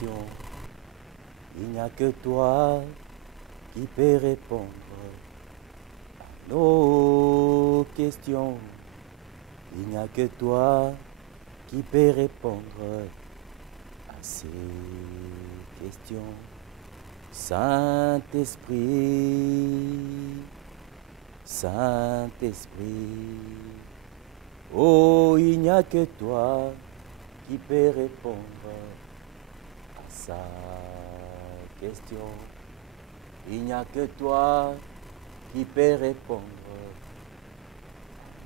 questions. Il n'y a que toi qui peux répondre à nos questions. Il n'y a que toi qui peux répondre à ces questions. Saint-Esprit, Saint-Esprit, oh, il n'y a que toi qui peut répondre à sa question. Il n'y a que toi qui peut répondre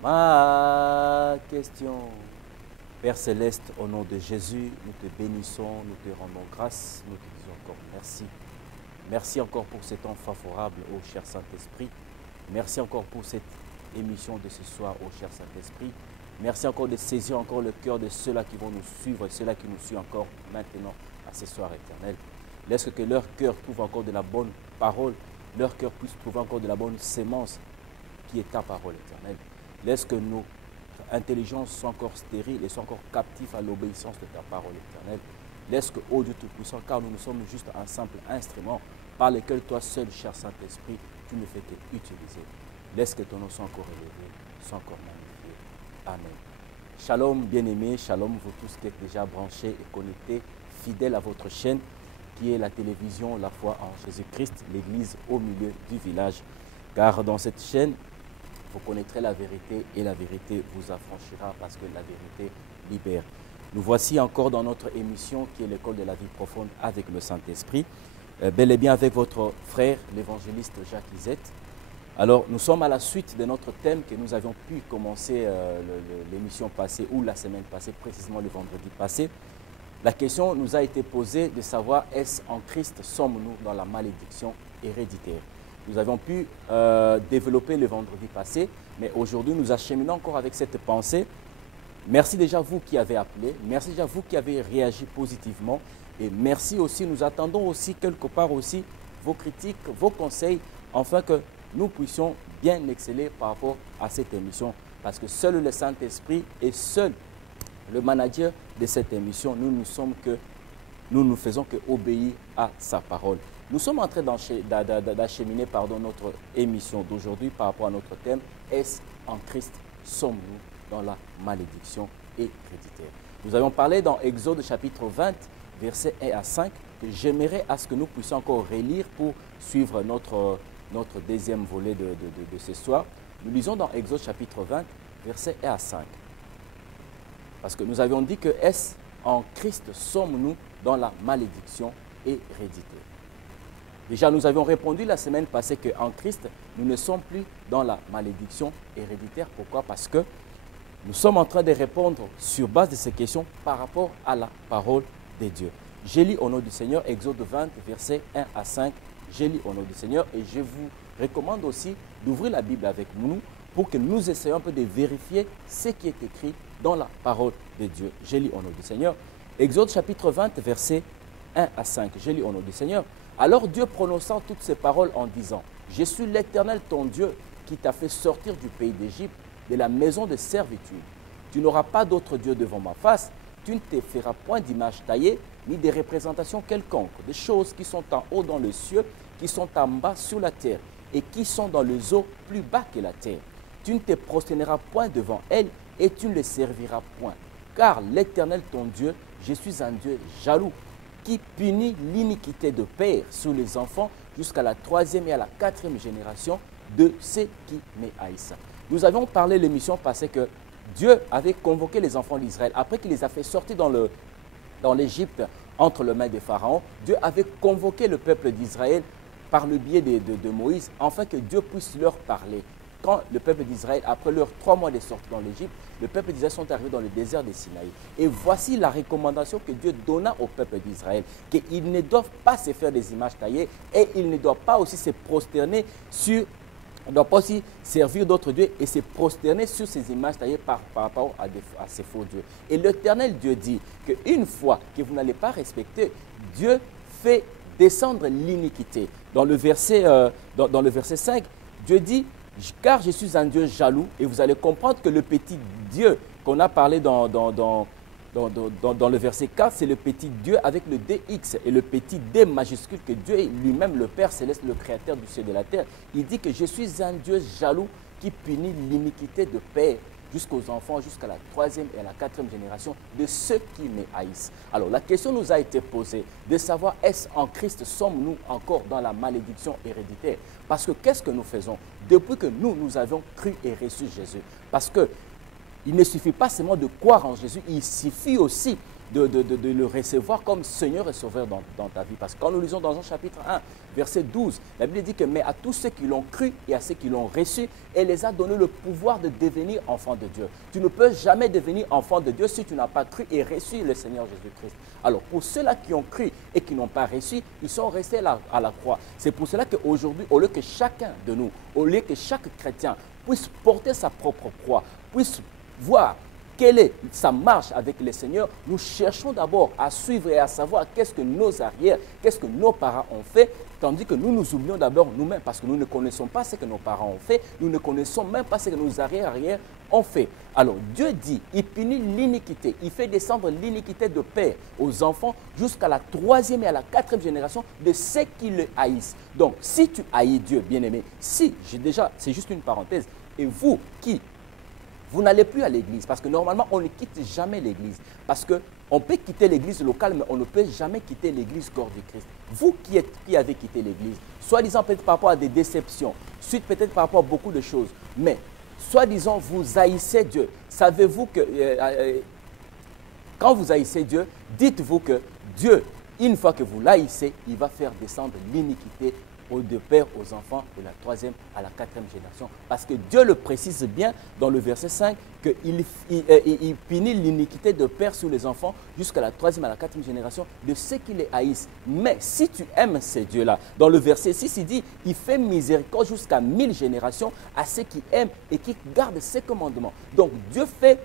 à ma question. Père Céleste, au nom de Jésus, nous te bénissons, nous te rendons grâce, nous te disons encore merci. Merci encore pour ce temps favorable, ô cher Saint-Esprit. Merci encore pour cette émission de ce soir, ô cher Saint-Esprit. Merci encore de saisir encore le cœur de ceux-là qui vont nous suivre, ceux-là qui nous suivent encore maintenant à ce soir éternel. Laisse que leur cœur trouve encore de la bonne parole, leur cœur puisse trouver encore de la bonne sémence qui est ta parole éternelle. Laisse que nos intelligences soient encore stériles et soient encore captifs à l'obéissance de ta parole éternelle. Laisse que, ô Dieu Tout-Puissant, car nous sommes juste un simple instrument par lequel toi seul, cher Saint-Esprit, tu ne fais qu'utiliser. Laisse que ton nom soit encore élevé, soit encore magnifié. Amen. Shalom, bien-aimés, shalom, vous tous qui êtes déjà branchés et connectés, fidèles à votre chaîne, qui est la télévision La Foi en Jésus-Christ, l'église au milieu du village. Car dans cette chaîne, vous connaîtrez la vérité et la vérité vous affranchira parce que la vérité libère. Nous voici encore dans notre émission qui est l'école de la vie profonde avec le Saint-Esprit. Bel et bien avec votre frère, l'évangéliste Jacques Isette. Alors, nous sommes à la suite de notre thème que nous avions pu commencer l'émission passée ou la semaine passée, précisément le vendredi passé. La question nous a été posée de savoir, est-ce en Christ sommes-nous dans la malédiction héréditaire? Nous avions pu développer le vendredi passé, mais aujourd'hui nous acheminons encore avec cette pensée. Merci déjà vous qui avez appelé, merci déjà vous qui avez réagi positivement et merci aussi, nous attendons aussi quelque part aussi vos critiques, vos conseils, afin que nous puissions bien exceller par rapport à cette émission. Parce que seul le Saint-Esprit et seul le manager de cette émission, nous ne faisons qu'obéir à sa parole. Nous sommes en train d'acheminer notre émission d'aujourd'hui par rapport à notre thème « Est-ce en Christ sommes-nous dans la malédiction héréditaire ?» Nous avions parlé dans Exode chapitre 20, versets 1 à 5, que j'aimerais à ce que nous puissions encore relire pour suivre notre deuxième volet de ce soir. Nous lisons dans Exode chapitre 20, versets 1 à 5. Parce que nous avions dit que « Est-ce en Christ sommes-nous dans la malédiction héréditaire ?» Déjà, nous avions répondu la semaine passée qu'en Christ, nous ne sommes plus dans la malédiction héréditaire. Pourquoi? Parce que nous sommes en train de répondre sur base de ces questions par rapport à la parole de Dieu. Je lis au nom du Seigneur, Exode 20, versets 1 à 5. Je lis au nom du Seigneur et je vous recommande aussi d'ouvrir la Bible avec nous pour que nous essayions un peu de vérifier ce qui est écrit dans la parole de Dieu. Je lis au nom du Seigneur. Exode chapitre 20, versets 1 à 5. Je lis au nom du Seigneur. Alors Dieu prononça toutes ces paroles en disant, « Je suis l'Éternel ton Dieu qui t'a fait sortir du pays d'Égypte, de la maison de servitude. Tu n'auras pas d'autre Dieu devant ma face, tu ne te feras point d'image taillée, ni de représentation quelconque, des choses qui sont en haut dans le ciel, qui sont en bas sur la terre, et qui sont dans les eaux plus bas que la terre. Tu ne te prosterneras point devant elles, et tu ne les serviras point. Car l'Éternel ton Dieu, je suis un Dieu jaloux, qui punit l'iniquité de père sur les enfants jusqu'à la 3e et à la 4e génération de ceux qui me haïssent. » Nous avions parlé l'émission passée que Dieu avait convoqué les enfants d'Israël. Après qu'il les a fait sortir dans l'Égypte entre les mains des pharaons, Dieu avait convoqué le peuple d'Israël par le biais de Moïse, afin que Dieu puisse leur parler. Quand le peuple d'Israël, après leurs 3 mois de sortie dans l'Égypte, le peuple d'Israël sont arrivés dans le désert de Sinaï. Et voici la recommandation que Dieu donna au peuple d'Israël, qu'ils ne doivent pas se faire des images taillées et ils ne doivent pas aussi se prosterner sur, on ne doit pas aussi servir d'autres dieux et se prosterner sur ces images taillées par rapport à ces faux dieux. Et l'Éternel Dieu dit qu'une fois que vous n'allez pas respecter, Dieu fait descendre l'iniquité. Dans le verset 5, Dieu dit, car je suis un Dieu jaloux, et vous allez comprendre que le petit Dieu qu'on a parlé dans dans le verset 4, c'est le petit Dieu avec le DX et le petit D majuscule que Dieu est lui-même, le Père Céleste, le Créateur du ciel et de la terre. Il dit que je suis un Dieu jaloux qui punit l'iniquité de père jusqu'aux enfants, jusqu'à la 3e et à la 4e génération de ceux qui me haïssent. Alors la question nous a été posée de savoir est-ce en Christ sommes-nous encore dans la malédiction héréditaire? Parce que qu'est-ce que nous faisons depuis que nous avons cru et reçu Jésus? Parce que il ne suffit pas seulement de croire en Jésus, il suffit aussi de le recevoir comme Seigneur et Sauveur dans ta vie. Parce que quand nous lisons dans Jean chapitre 1, verset 12, la Bible dit que « Mais à tous ceux qui l'ont cru et à ceux qui l'ont reçu, elle les a donné le pouvoir de devenir enfants de Dieu. » Tu ne peux jamais devenir enfant de Dieu si tu n'as pas cru et reçu le Seigneur Jésus-Christ. Alors, pour ceux-là qui ont cru et qui n'ont pas reçu, ils sont restés à la croix. C'est pour cela qu'aujourd'hui, au lieu que chacun de nous, au lieu que chaque chrétien puisse porter sa propre croix, puisse voir quelle est sa marche avec le Seigneur, nous cherchons d'abord à suivre et à savoir qu'est-ce que nos arrières, qu'est-ce que nos parents ont fait, tandis que nous oublions d'abord nous-mêmes parce que nous ne connaissons pas ce que nos parents ont fait, nous ne connaissons même pas ce que nos arrières ont fait. Alors Dieu dit, il punit l'iniquité, il fait descendre l'iniquité de père aux enfants jusqu'à la 3e et à la 4e génération de ceux qui le haïssent. Donc si tu haïs Dieu, bien-aimé, c'est juste une parenthèse, et vous n'allez plus à l'église parce que normalement, on ne quitte jamais l'église. Parce qu'on peut quitter l'église locale, mais on ne peut jamais quitter l'église corps du Christ. Vous qui avez quitté l'église, soi-disant peut-être par rapport à des déceptions, suite peut-être par rapport à beaucoup de choses, mais soi-disant vous haïssez Dieu. Savez-vous que quand vous haïssez Dieu, dites-vous que Dieu, une fois que vous l'haïssez, il va faire descendre l'iniquité de père aux enfants de la 3e à la 4e génération. Parce que Dieu le précise bien dans le verset 5 qu'il punit l'iniquité de père sur les enfants jusqu'à la 3e à la 4e génération de ceux qui les haïssent. Mais si tu aimes ces dieux-là, dans le verset 6, il dit il fait miséricorde jusqu'à 1000 générations à ceux qui aiment et qui gardent ses commandements. Donc Dieu fait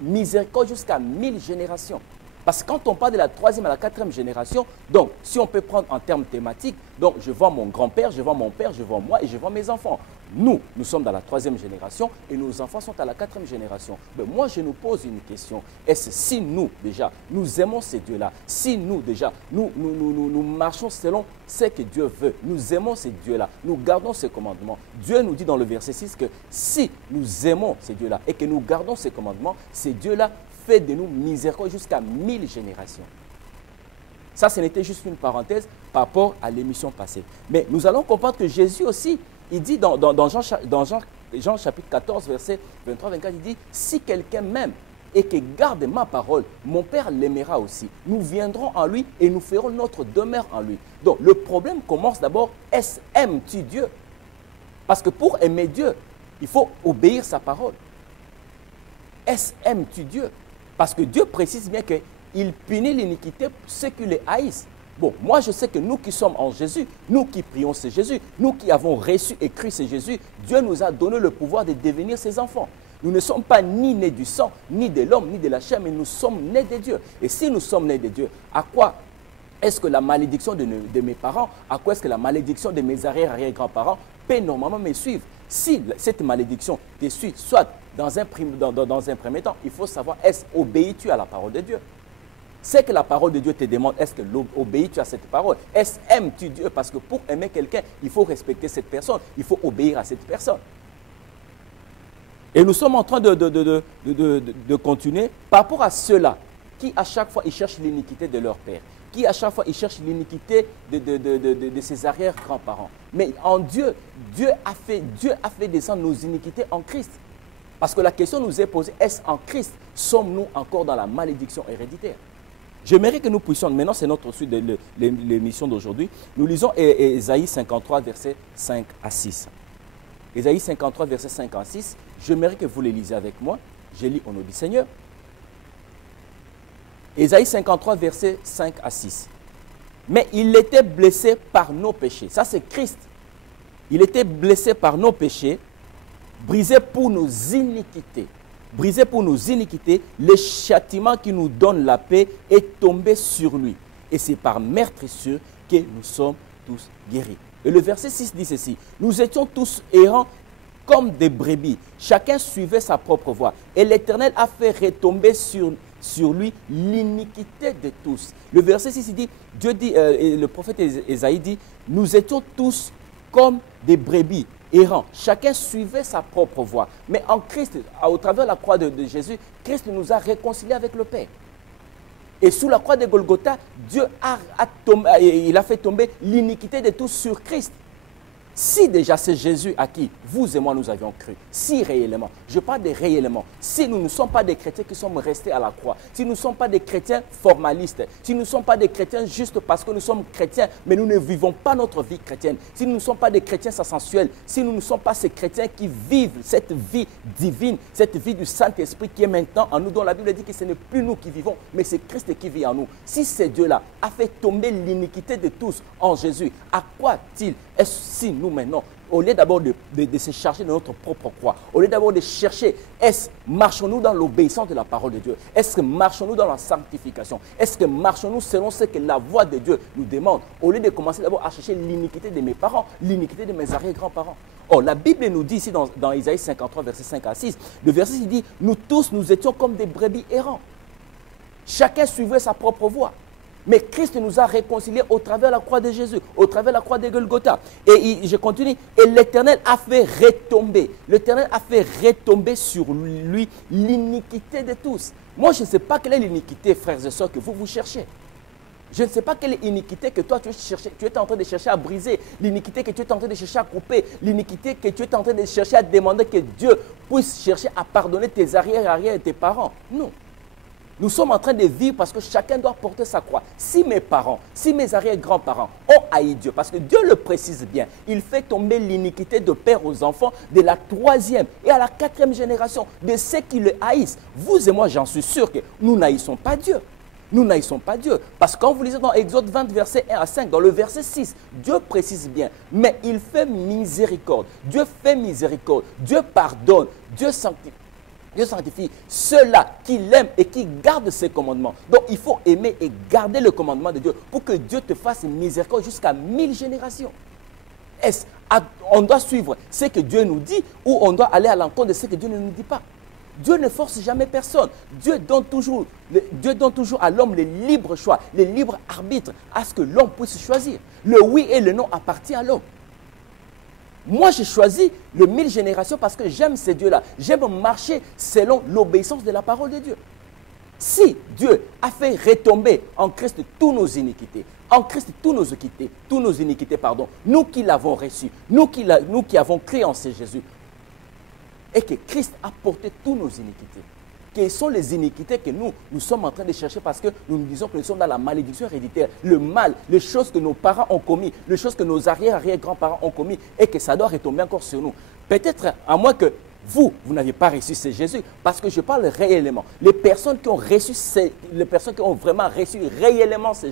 miséricorde jusqu'à 1000 générations. Parce que quand on parle de la 3e à la 4e génération, donc si on peut prendre en termes thématiques, donc je vois mon grand-père, je vois mon père, je vois moi et je vois mes enfants. Nous sommes dans la 3e génération et nos enfants sont à la 4e génération. Mais moi, je nous pose une question. Est-ce si nous, déjà, nous aimons ces dieux-là, si nous, déjà, nous marchons selon ce que Dieu veut, nous aimons ces dieux-là, nous gardons ses commandements. Dieu nous dit dans le verset 6 que si nous aimons ces dieux-là et que nous gardons ses commandements, ces dieux-là fait de nous miséricorde jusqu'à 1000 générations. Ça, ce n'était juste une parenthèse par rapport à l'émission passée. Mais nous allons comprendre que Jésus aussi, il dit dans Jean chapitre 14, verset 23-24, il dit « Si quelqu'un m'aime et que garde ma parole, mon Père l'aimera aussi. Nous viendrons en lui et nous ferons notre demeure en lui. » Donc, le problème commence d'abord, est-ce aimes-tu Dieu? Parce que pour aimer Dieu, il faut obéir sa parole. Est-ce aimes-tu Dieu? Parce que Dieu précise bien qu'il punit l'iniquité ceux qui les haïssent. Bon, moi je sais que nous qui sommes en Jésus, nous qui prions c'est Jésus, nous qui avons reçu et cru c'est Jésus, Dieu nous a donné le pouvoir de devenir ses enfants. Nous ne sommes pas ni nés du sang, ni de l'homme, ni de la chair, mais nous sommes nés de Dieu. Et si nous sommes nés de Dieu, à quoi est-ce que la malédiction de mes parents, à quoi est-ce que la malédiction de mes arrière-grands-parents peut normalement me suivre? Si cette malédiction te suit, soit dans un premier temps, il faut savoir, est-ce obéis-tu à la parole de Dieu? C'est que la parole de Dieu te demande, est-ce que obéis-tu à cette parole? Est-ce aimes-tu Dieu? Parce que pour aimer quelqu'un, il faut respecter cette personne, il faut obéir à cette personne. Et nous sommes en train de continuer par rapport à ceux-là qui à chaque fois ils cherchent l'iniquité de leur père, qui à chaque fois ils cherchent l'iniquité de ses arrière-grands-parents. Mais en Dieu, Dieu a fait descendre nos iniquités en Christ. Parce que la question nous est posée, est-ce en Christ sommes-nous encore dans la malédiction héréditaire? J'aimerais que nous puissions, maintenant c'est notre suite de l'émission d'aujourd'hui, nous lisons Ésaïe 53, versets 5 à 6. Ésaïe 53, versets 5 à 6, j'aimerais que vous les lisez avec moi. Je lis au nom du Seigneur. Ésaïe 53, versets 5 à 6. Mais il était blessé par nos péchés. Ça, c'est Christ. Il était blessé par nos péchés, brisé pour nos iniquités. Brisé pour nos iniquités, le châtiment qui nous donne la paix est tombé sur lui. Et c'est par meurtrissure que nous sommes tous guéris. Et le verset 6 dit ceci. Nous étions tous errants comme des brebis. Chacun suivait sa propre voie. Et l'Éternel a fait retomber sur sur lui l'iniquité de tous. Le verset 6, il dit, Dieu dit, le prophète Ésaïe dit, nous étions tous comme des brebis errants. Chacun suivait sa propre voie. Mais en Christ, au travers de la croix de Jésus, Christ nous a réconciliés avec le Père. Et sous la croix de Golgotha, Dieu il a fait tomber l'iniquité de tous sur Christ. Si déjà c'est Jésus à qui vous et moi nous avions cru, si réellement, je parle de réellement, si nous ne sommes pas des chrétiens qui sommes restés à la croix, si nous ne sommes pas des chrétiens formalistes, si nous ne sommes pas des chrétiens juste parce que nous sommes chrétiens, mais nous ne vivons pas notre vie chrétienne, si nous ne sommes pas des chrétiens sensuels, si nous ne sommes pas ces chrétiens qui vivent cette vie divine, cette vie du Saint-Esprit qui est maintenant en nous, dont la Bible dit que ce n'est plus nous qui vivons, mais c'est Christ qui vit en nous. Si ce Dieu-là a fait tomber l'iniquité de tous en Jésus, à quoi il est si nous maintenant, au lieu d'abord de se charger de notre propre croix, au lieu d'abord de chercher, marchons-nous dans l'obéissance de la parole de Dieu? Est-ce que marchons-nous dans la sanctification? Est-ce que marchons-nous selon ce que la voix de Dieu nous demande? Au lieu de commencer d'abord à chercher l'iniquité de mes parents, l'iniquité de mes arrière-grands-parents. Or, la Bible nous dit ici dans Isaïe 53, versets 5 à 6, le verset il dit, nous tous, nous étions comme des brebis errants. Chacun suivait sa propre voie. Mais Christ nous a réconciliés au travers de la croix de Jésus, au travers de la croix de Golgotha. Et je continue. Et l'Éternel a fait retomber sur lui l'iniquité de tous. Moi, je ne sais pas quelle est l'iniquité, frères et sœurs, que vous cherchez. Je ne sais pas quelle est l'iniquité que toi tu es en train de chercher à briser, l'iniquité que tu es en train de chercher à couper, l'iniquité que tu es en train de chercher à demander que Dieu puisse chercher à pardonner tes arrière-arrière et tes parents. Non. Nous sommes en train de vivre parce que chacun doit porter sa croix. Si mes parents, si mes arrière-grands-parents ont haï Dieu, parce que Dieu le précise bien, il fait tomber l'iniquité de père aux enfants de la 3e et à la 4e génération de ceux qui le haïssent. Vous et moi, j'en suis sûr que nous n'haïssons pas Dieu. Nous n'haïssons pas Dieu. Parce que quand vous lisez dans Exode 20, verset 1 à 5, dans le verset 6, Dieu précise bien, mais il fait miséricorde. Dieu fait miséricorde. Dieu pardonne. Dieu sanctifie ceux-là qui l'aiment et qui gardent ses commandements. Donc, il faut aimer et garder le commandement de Dieu pour que Dieu te fasse miséricorde jusqu'à 1000 générations. On doit suivre ce que Dieu nous dit ou on doit aller à l'encontre de ce que Dieu ne nous dit pas? Dieu ne force jamais personne. Dieu donne toujours à l'homme le libre choix, le libre arbitre à ce que l'homme puisse choisir. Le oui et le non appartient à l'homme. Moi, j'ai choisi le 1000 générations parce que j'aime ces dieux-là. J'aime marcher selon l'obéissance de la parole de Dieu. Si Dieu a fait retomber en Christ tous nos iniquités, en Christ tous nos iniquités, nous qui l'avons reçu, nous qui avons cru en ce Jésus, et que Christ a porté tous nos iniquités. Quelles sont les iniquités que nous sommes en train de chercher parce que nous nous disons que nous sommes dans la malédiction héréditaire, le mal, les choses que nos parents ont commis, les choses que nos arrière-grands-parents ont commis et que ça doit retomber encore sur nous. Peut-être à moins que vous n'avez pas reçu ce Jésus, parce que je parle réellement. Les personnes qui ont vraiment reçu réellement ce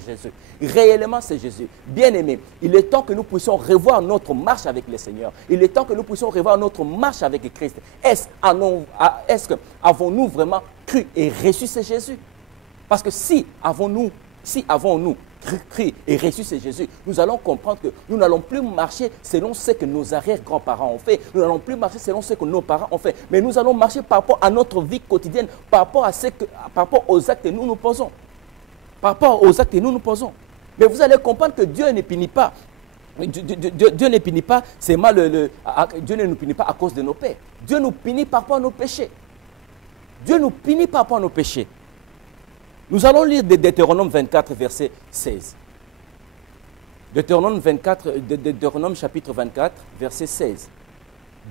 Jésus, bien aimé, il est temps que nous puissions revoir notre marche avec le Seigneur. Il est temps que nous puissions revoir notre marche avec Christ. Est-ce avons-nous vraiment cru et reçu ce Jésus? Parce que si avons-nous cru et reçu ce Jésus, nous allons comprendre que nous n'allons plus marcher selon ce que nos arrière-grands-parents ont fait, nous n'allons plus marcher selon ce que nos parents ont fait, mais nous allons marcher par rapport à notre vie quotidienne, par rapport aux actes que nous nous posons. Mais vous allez comprendre que Dieu ne punit pas. Dieu ne punit pas, Dieu ne nous punit pas à cause de nos pères. Dieu nous punit par rapport à nos péchés. Nous allons lire Deutéronome 24, verset 16. Deutéronome chapitre 24, verset 16.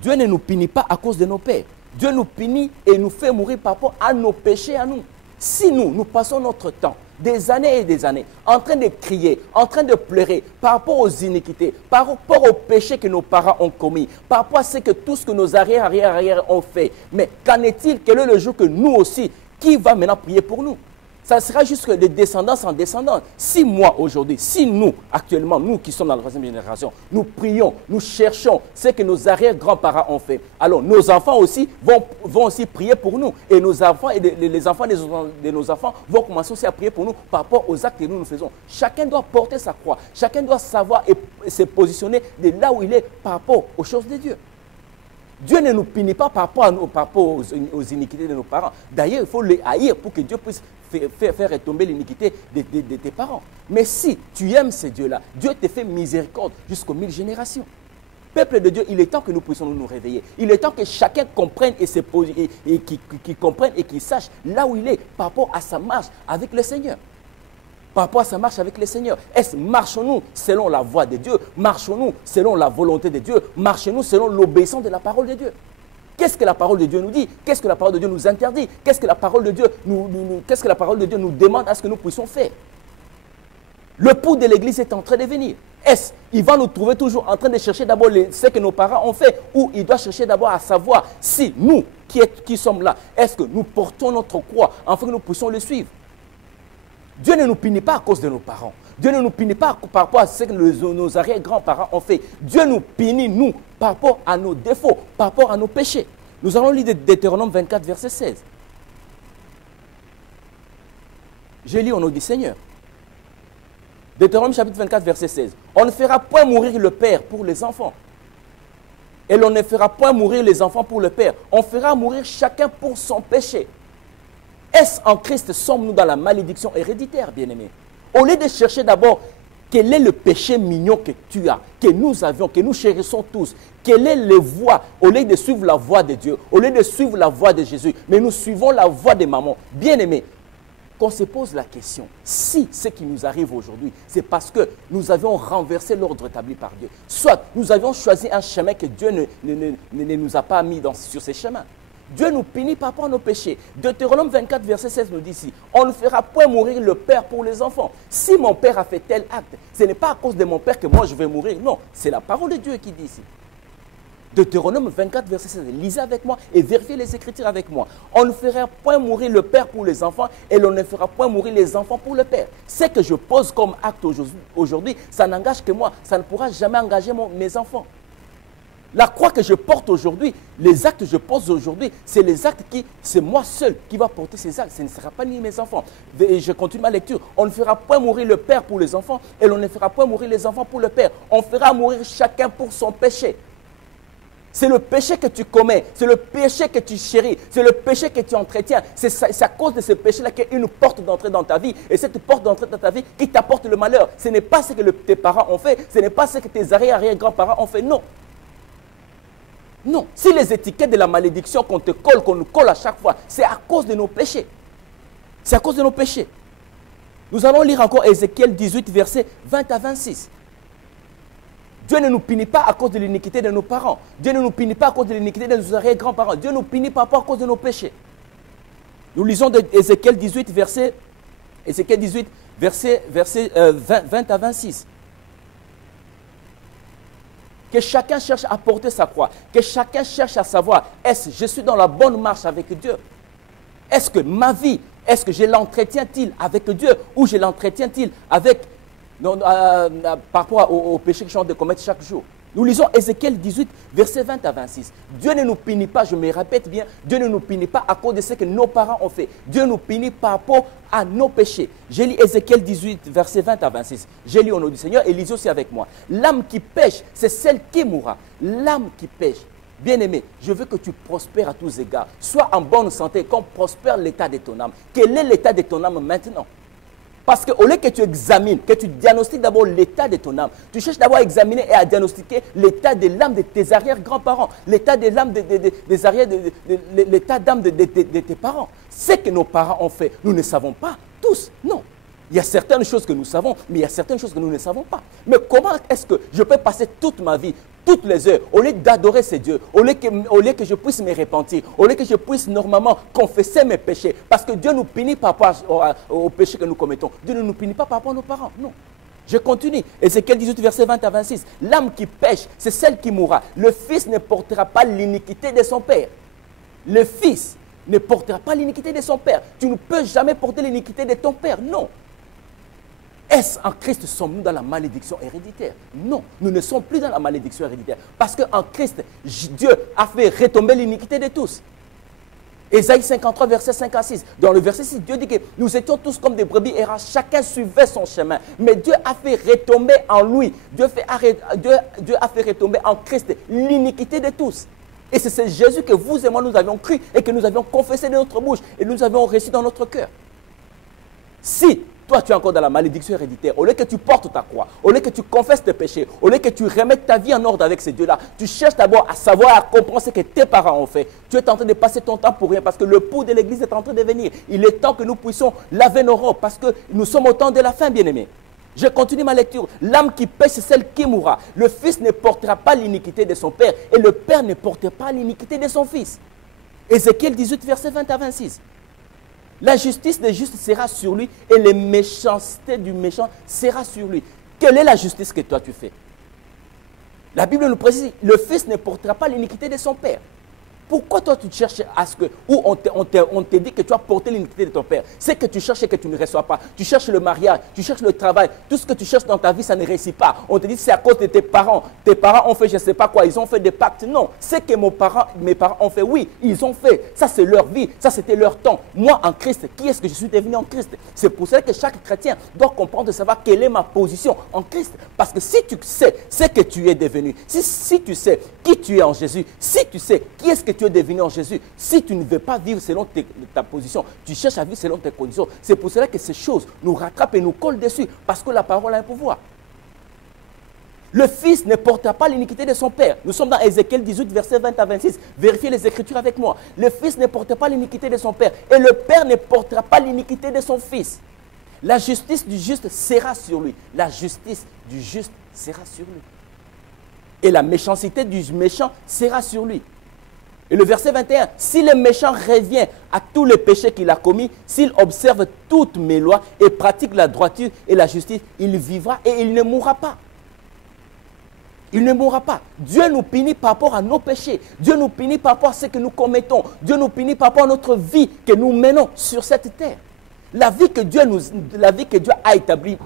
Dieu ne nous punit pas à cause de nos pères. Dieu nous punit et nous fait mourir par rapport à nos péchés à nous. Si nous passons notre temps, des années et des années, en train de crier, en train de pleurer par rapport aux iniquités, par rapport aux péchés que nos parents ont commis, par rapport à tout ce que nos arrière ont fait, mais qu'en est-il? Quel est le jour que nous aussi, qui va maintenant prier pour nous? Ça sera juste de descendance en descendance. Si moi aujourd'hui, si nous actuellement, nous qui sommes dans la 3e génération, nous prions, nous cherchons ce que nos arrière-grands-parents ont fait, alors nos enfants aussi vont aussi prier pour nous. Et nos enfants et les enfants de nos enfants vont commencer aussi à prier pour nous par rapport aux actes que nous faisons. Chacun doit porter sa croix. Chacun doit savoir et se positionner de là où il est par rapport aux choses de Dieu. Dieu ne nous punit pas par rapport aux iniquités de nos parents. D'ailleurs, il faut les haïr pour que Dieu puisse faire retomber l'iniquité de tes parents. Mais si tu aimes ces dieux-là, Dieu te fait miséricorde jusqu'aux 1000 générations. Peuple de Dieu, il est temps que nous puissions nous réveiller. Il est temps que chacun comprenne et qui comprenne et qui sache là où il est par rapport à sa marche avec le Seigneur. Par rapport à sa marche avec le Seigneur. Marchons-nous selon la voie de Dieu? Marchons-nous selon la volonté de Dieu? Marchons-nous selon l'obéissance de la parole de Dieu? Qu'est-ce que la parole de Dieu nous dit? Qu'est-ce que la parole de Dieu nous interdit? Qu'est-ce que la parole de Dieu nous demande à ce que nous puissions faire? Le pouls de l'Église est en train de venir. Il va nous trouver toujours en train de chercher d'abord ce que nos parents ont fait, ou il doit chercher d'abord à savoir si nous, qui sommes là, est-ce que nous portons notre croix afin que nous puissions le suivre? Dieu ne nous punit pas à cause de nos parents. Dieu ne nous punit pas par rapport à ce que nos arrière-grands-parents ont fait. Dieu nous punit, nous, par rapport à nos défauts, par rapport à nos péchés. Nous allons lire Deutéronome 24, verset 16. Je lis au nom du Seigneur. Deutéronome chapitre 24, verset 16. On ne fera point mourir le père pour les enfants. Et l'on ne fera point mourir les enfants pour le père. On fera mourir chacun pour son péché. Est-ce en Christ sommes-nous dans la malédiction héréditaire, bien-aimés? Au lieu de chercher d'abord quel est le péché mignon que tu as, que nous avions, que nous chérissons tous, quelle est la voie, au lieu de suivre la voie de Dieu, au lieu de suivre la voie de Jésus, mais nous suivons la voie de maman. Bien-aimés, qu'on se pose la question, si ce qui nous arrive aujourd'hui, c'est parce que nous avions renversé l'ordre établi par Dieu, soit nous avions choisi un chemin que Dieu ne nous a pas mis sur ces chemins. Dieu nous punit par rapport à nos péchés. Deutéronome 24, verset 16 nous dit ici, on ne fera point mourir le père pour les enfants. Si mon père a fait tel acte, ce n'est pas à cause de mon père que moi je vais mourir. Non, c'est la parole de Dieu qui dit ici. Deutéronome 24, verset 16. Lisez avec moi et vérifiez les Écritures avec moi. On ne fera point mourir le père pour les enfants et l'on ne fera point mourir les enfants pour le père. Ce que je pose comme acte aujourd'hui, ça n'engage que moi. Ça ne pourra jamais engager mes enfants. La croix que je porte aujourd'hui, les actes que je pose aujourd'hui, c'est les actes c'est moi seul qui va porter ces actes. Ce ne sera pas ni mes enfants. Et je continue ma lecture. On ne fera point mourir le père pour les enfants et l'on ne fera point mourir les enfants pour le père. On fera mourir chacun pour son péché. C'est le péché que tu commets, c'est le péché que tu chéris, c'est le péché que tu entretiens. C'est à cause de ce péché-là qu'il y a une porte d'entrée dans ta vie. Et cette porte d'entrée dans ta vie qui t'apporte le malheur. Ce n'est pas ce que tes parents ont fait, ce n'est pas ce que tes arrière-grands-parents ont fait, non. Non, si les étiquettes de la malédiction qu'on nous colle à chaque fois, c'est à cause de nos péchés. C'est à cause de nos péchés. Nous allons lire encore Ézéchiel 18, versets 20 à 26. Dieu ne nous punit pas à cause de l'iniquité de nos parents. Dieu ne nous punit pas à cause de l'iniquité de nos arrière-grands-parents. Dieu nous punit pas à cause de nos péchés. Nous lisons Ézéchiel 18, verset 20 à 26. Que chacun cherche à porter sa croix. Que chacun cherche à savoir, est-ce que je suis dans la bonne marche avec Dieu? Est-ce que ma vie, est-ce que je l'entretiens-t-il avec Dieu ou je l'entretiens-t-il par rapport au péché que je suis en train de commettre chaque jour? Nous lisons Ézéchiel 18, versets 20 à 26. Dieu ne nous punit pas, je me répète bien, Dieu ne nous punit pas à cause de ce que nos parents ont fait. Dieu nous punit par rapport à nos péchés. J'ai lu Ézéchiel 18, versets 20 à 26. J'ai lu au nom du Seigneur et lisez aussi avec moi. L'âme qui pêche, c'est celle qui mourra. L'âme qui pêche. Bien-aimé, je veux que tu prospères à tous égards. Sois en bonne santé, qu'on prospère l'état de ton âme. Quel est l'état de ton âme maintenant? Parce qu'au lieu que tu examines, que tu diagnostiques d'abord l'état de ton âme, tu cherches d'abord à examiner et à diagnostiquer l'état de l'âme de tes arrière-grands-parents, l'état de l'âme l'état d'âme de tes parents. Ce que nos parents ont fait, nous ne savons pas tous, non. Il y a certaines choses que nous savons, mais il y a certaines choses que nous ne savons pas. Mais comment est-ce que je peux passer toute ma vie, toutes les heures, au lieu d'adorer ces dieux, au lieu que je puisse me repentir, au lieu que je puisse normalement confesser mes péchés, parce que Dieu nous punit par rapport aux péchés que nous commettons. Dieu ne nous punit pas par rapport à nos parents, non. Je continue. Ézéchiel 18, verset 20 à 26. L'âme qui pêche, c'est celle qui mourra. Le fils ne portera pas l'iniquité de son père. Le fils ne portera pas l'iniquité de son père. Tu ne peux jamais porter l'iniquité de ton père, non. Est-ce en Christ sommes-nous dans la malédiction héréditaire? Non, nous ne sommes plus dans la malédiction héréditaire. Parce qu'en Christ, Dieu a fait retomber l'iniquité de tous. Ésaïe 53, verset 5 à 6. Dans le verset 6, Dieu dit que nous étions tous comme des brebis errantes, chacun suivait son chemin. Mais Dieu a fait retomber en lui, Dieu a fait retomber en Christ l'iniquité de tous. Et c'est ce Jésus que vous et moi nous avions cru et que nous avions confessé de notre bouche et nous avions reçu dans notre cœur. Si toi tu es encore dans la malédiction héréditaire, au lieu que tu portes ta croix, au lieu que tu confesses tes péchés, au lieu que tu remettes ta vie en ordre avec ces dieux-là, tu cherches d'abord à savoir, à comprendre ce que tes parents ont fait. Tu es en train de passer ton temps pour rien parce que le pouls de l'église est en train de venir. Il est temps que nous puissions laver nos robes parce que nous sommes au temps de la fin, bien-aimés. Je continue ma lecture. L'âme qui pêche, c'est celle qui mourra. Le fils ne portera pas l'iniquité de son père et le père ne portera pas l'iniquité de son fils. Ézéchiel 18, verset 20 à 26. La justice des justes sera sur lui et les méchancetés du méchant sera sur lui. Quelle est la justice que toi tu fais? La Bible nous précise, le fils ne portera pas l'iniquité de son père. Pourquoi toi tu cherches à ce que, ou on te dit que tu as porté l'iniquité de ton père? C'est que tu cherches et que tu ne reçois pas. Tu cherches le mariage, tu cherches le travail. Tout ce que tu cherches dans ta vie, ça ne réussit pas. On te dit c'est à cause de tes parents. Tes parents ont fait je ne sais pas quoi, ils ont fait des pactes. Non, c'est que mes parents ont fait. Oui, ils ont fait. Ça c'est leur vie, ça c'était leur temps. Moi en Christ, qui est-ce que je suis devenu en Christ? C'est pour cela que chaque chrétien doit comprendre de savoir quelle est ma position en Christ. Parce que si tu sais ce que tu es devenu, si tu sais qui tu es en Jésus, si tu sais qui est-ce que tu es devenu en Jésus, si tu ne veux pas vivre selon ta position, tu cherches à vivre selon tes conditions. C'est pour cela que ces choses nous rattrapent et nous collent dessus, parce que la parole a un pouvoir. Le fils ne portera pas l'iniquité de son père. Nous sommes dans Ézéchiel 18, verset 20 à 26. Vérifiez les Écritures avec moi. Le fils ne portera pas l'iniquité de son père et le père ne portera pas l'iniquité de son fils. La justice du juste sera sur lui. La justice du juste sera sur lui. Et la méchanceté du méchant sera sur lui. Et le verset 21, si le méchant revient à tous les péchés qu'il a commis, s'il observe toutes mes lois et pratique la droiture et la justice, il vivra et il ne mourra pas. Il ne mourra pas. Dieu nous punit par rapport à nos péchés. Dieu nous punit par rapport à ce que nous commettons. Dieu nous punit par rapport à notre vie que nous menons sur cette terre. La vie que Dieu a établie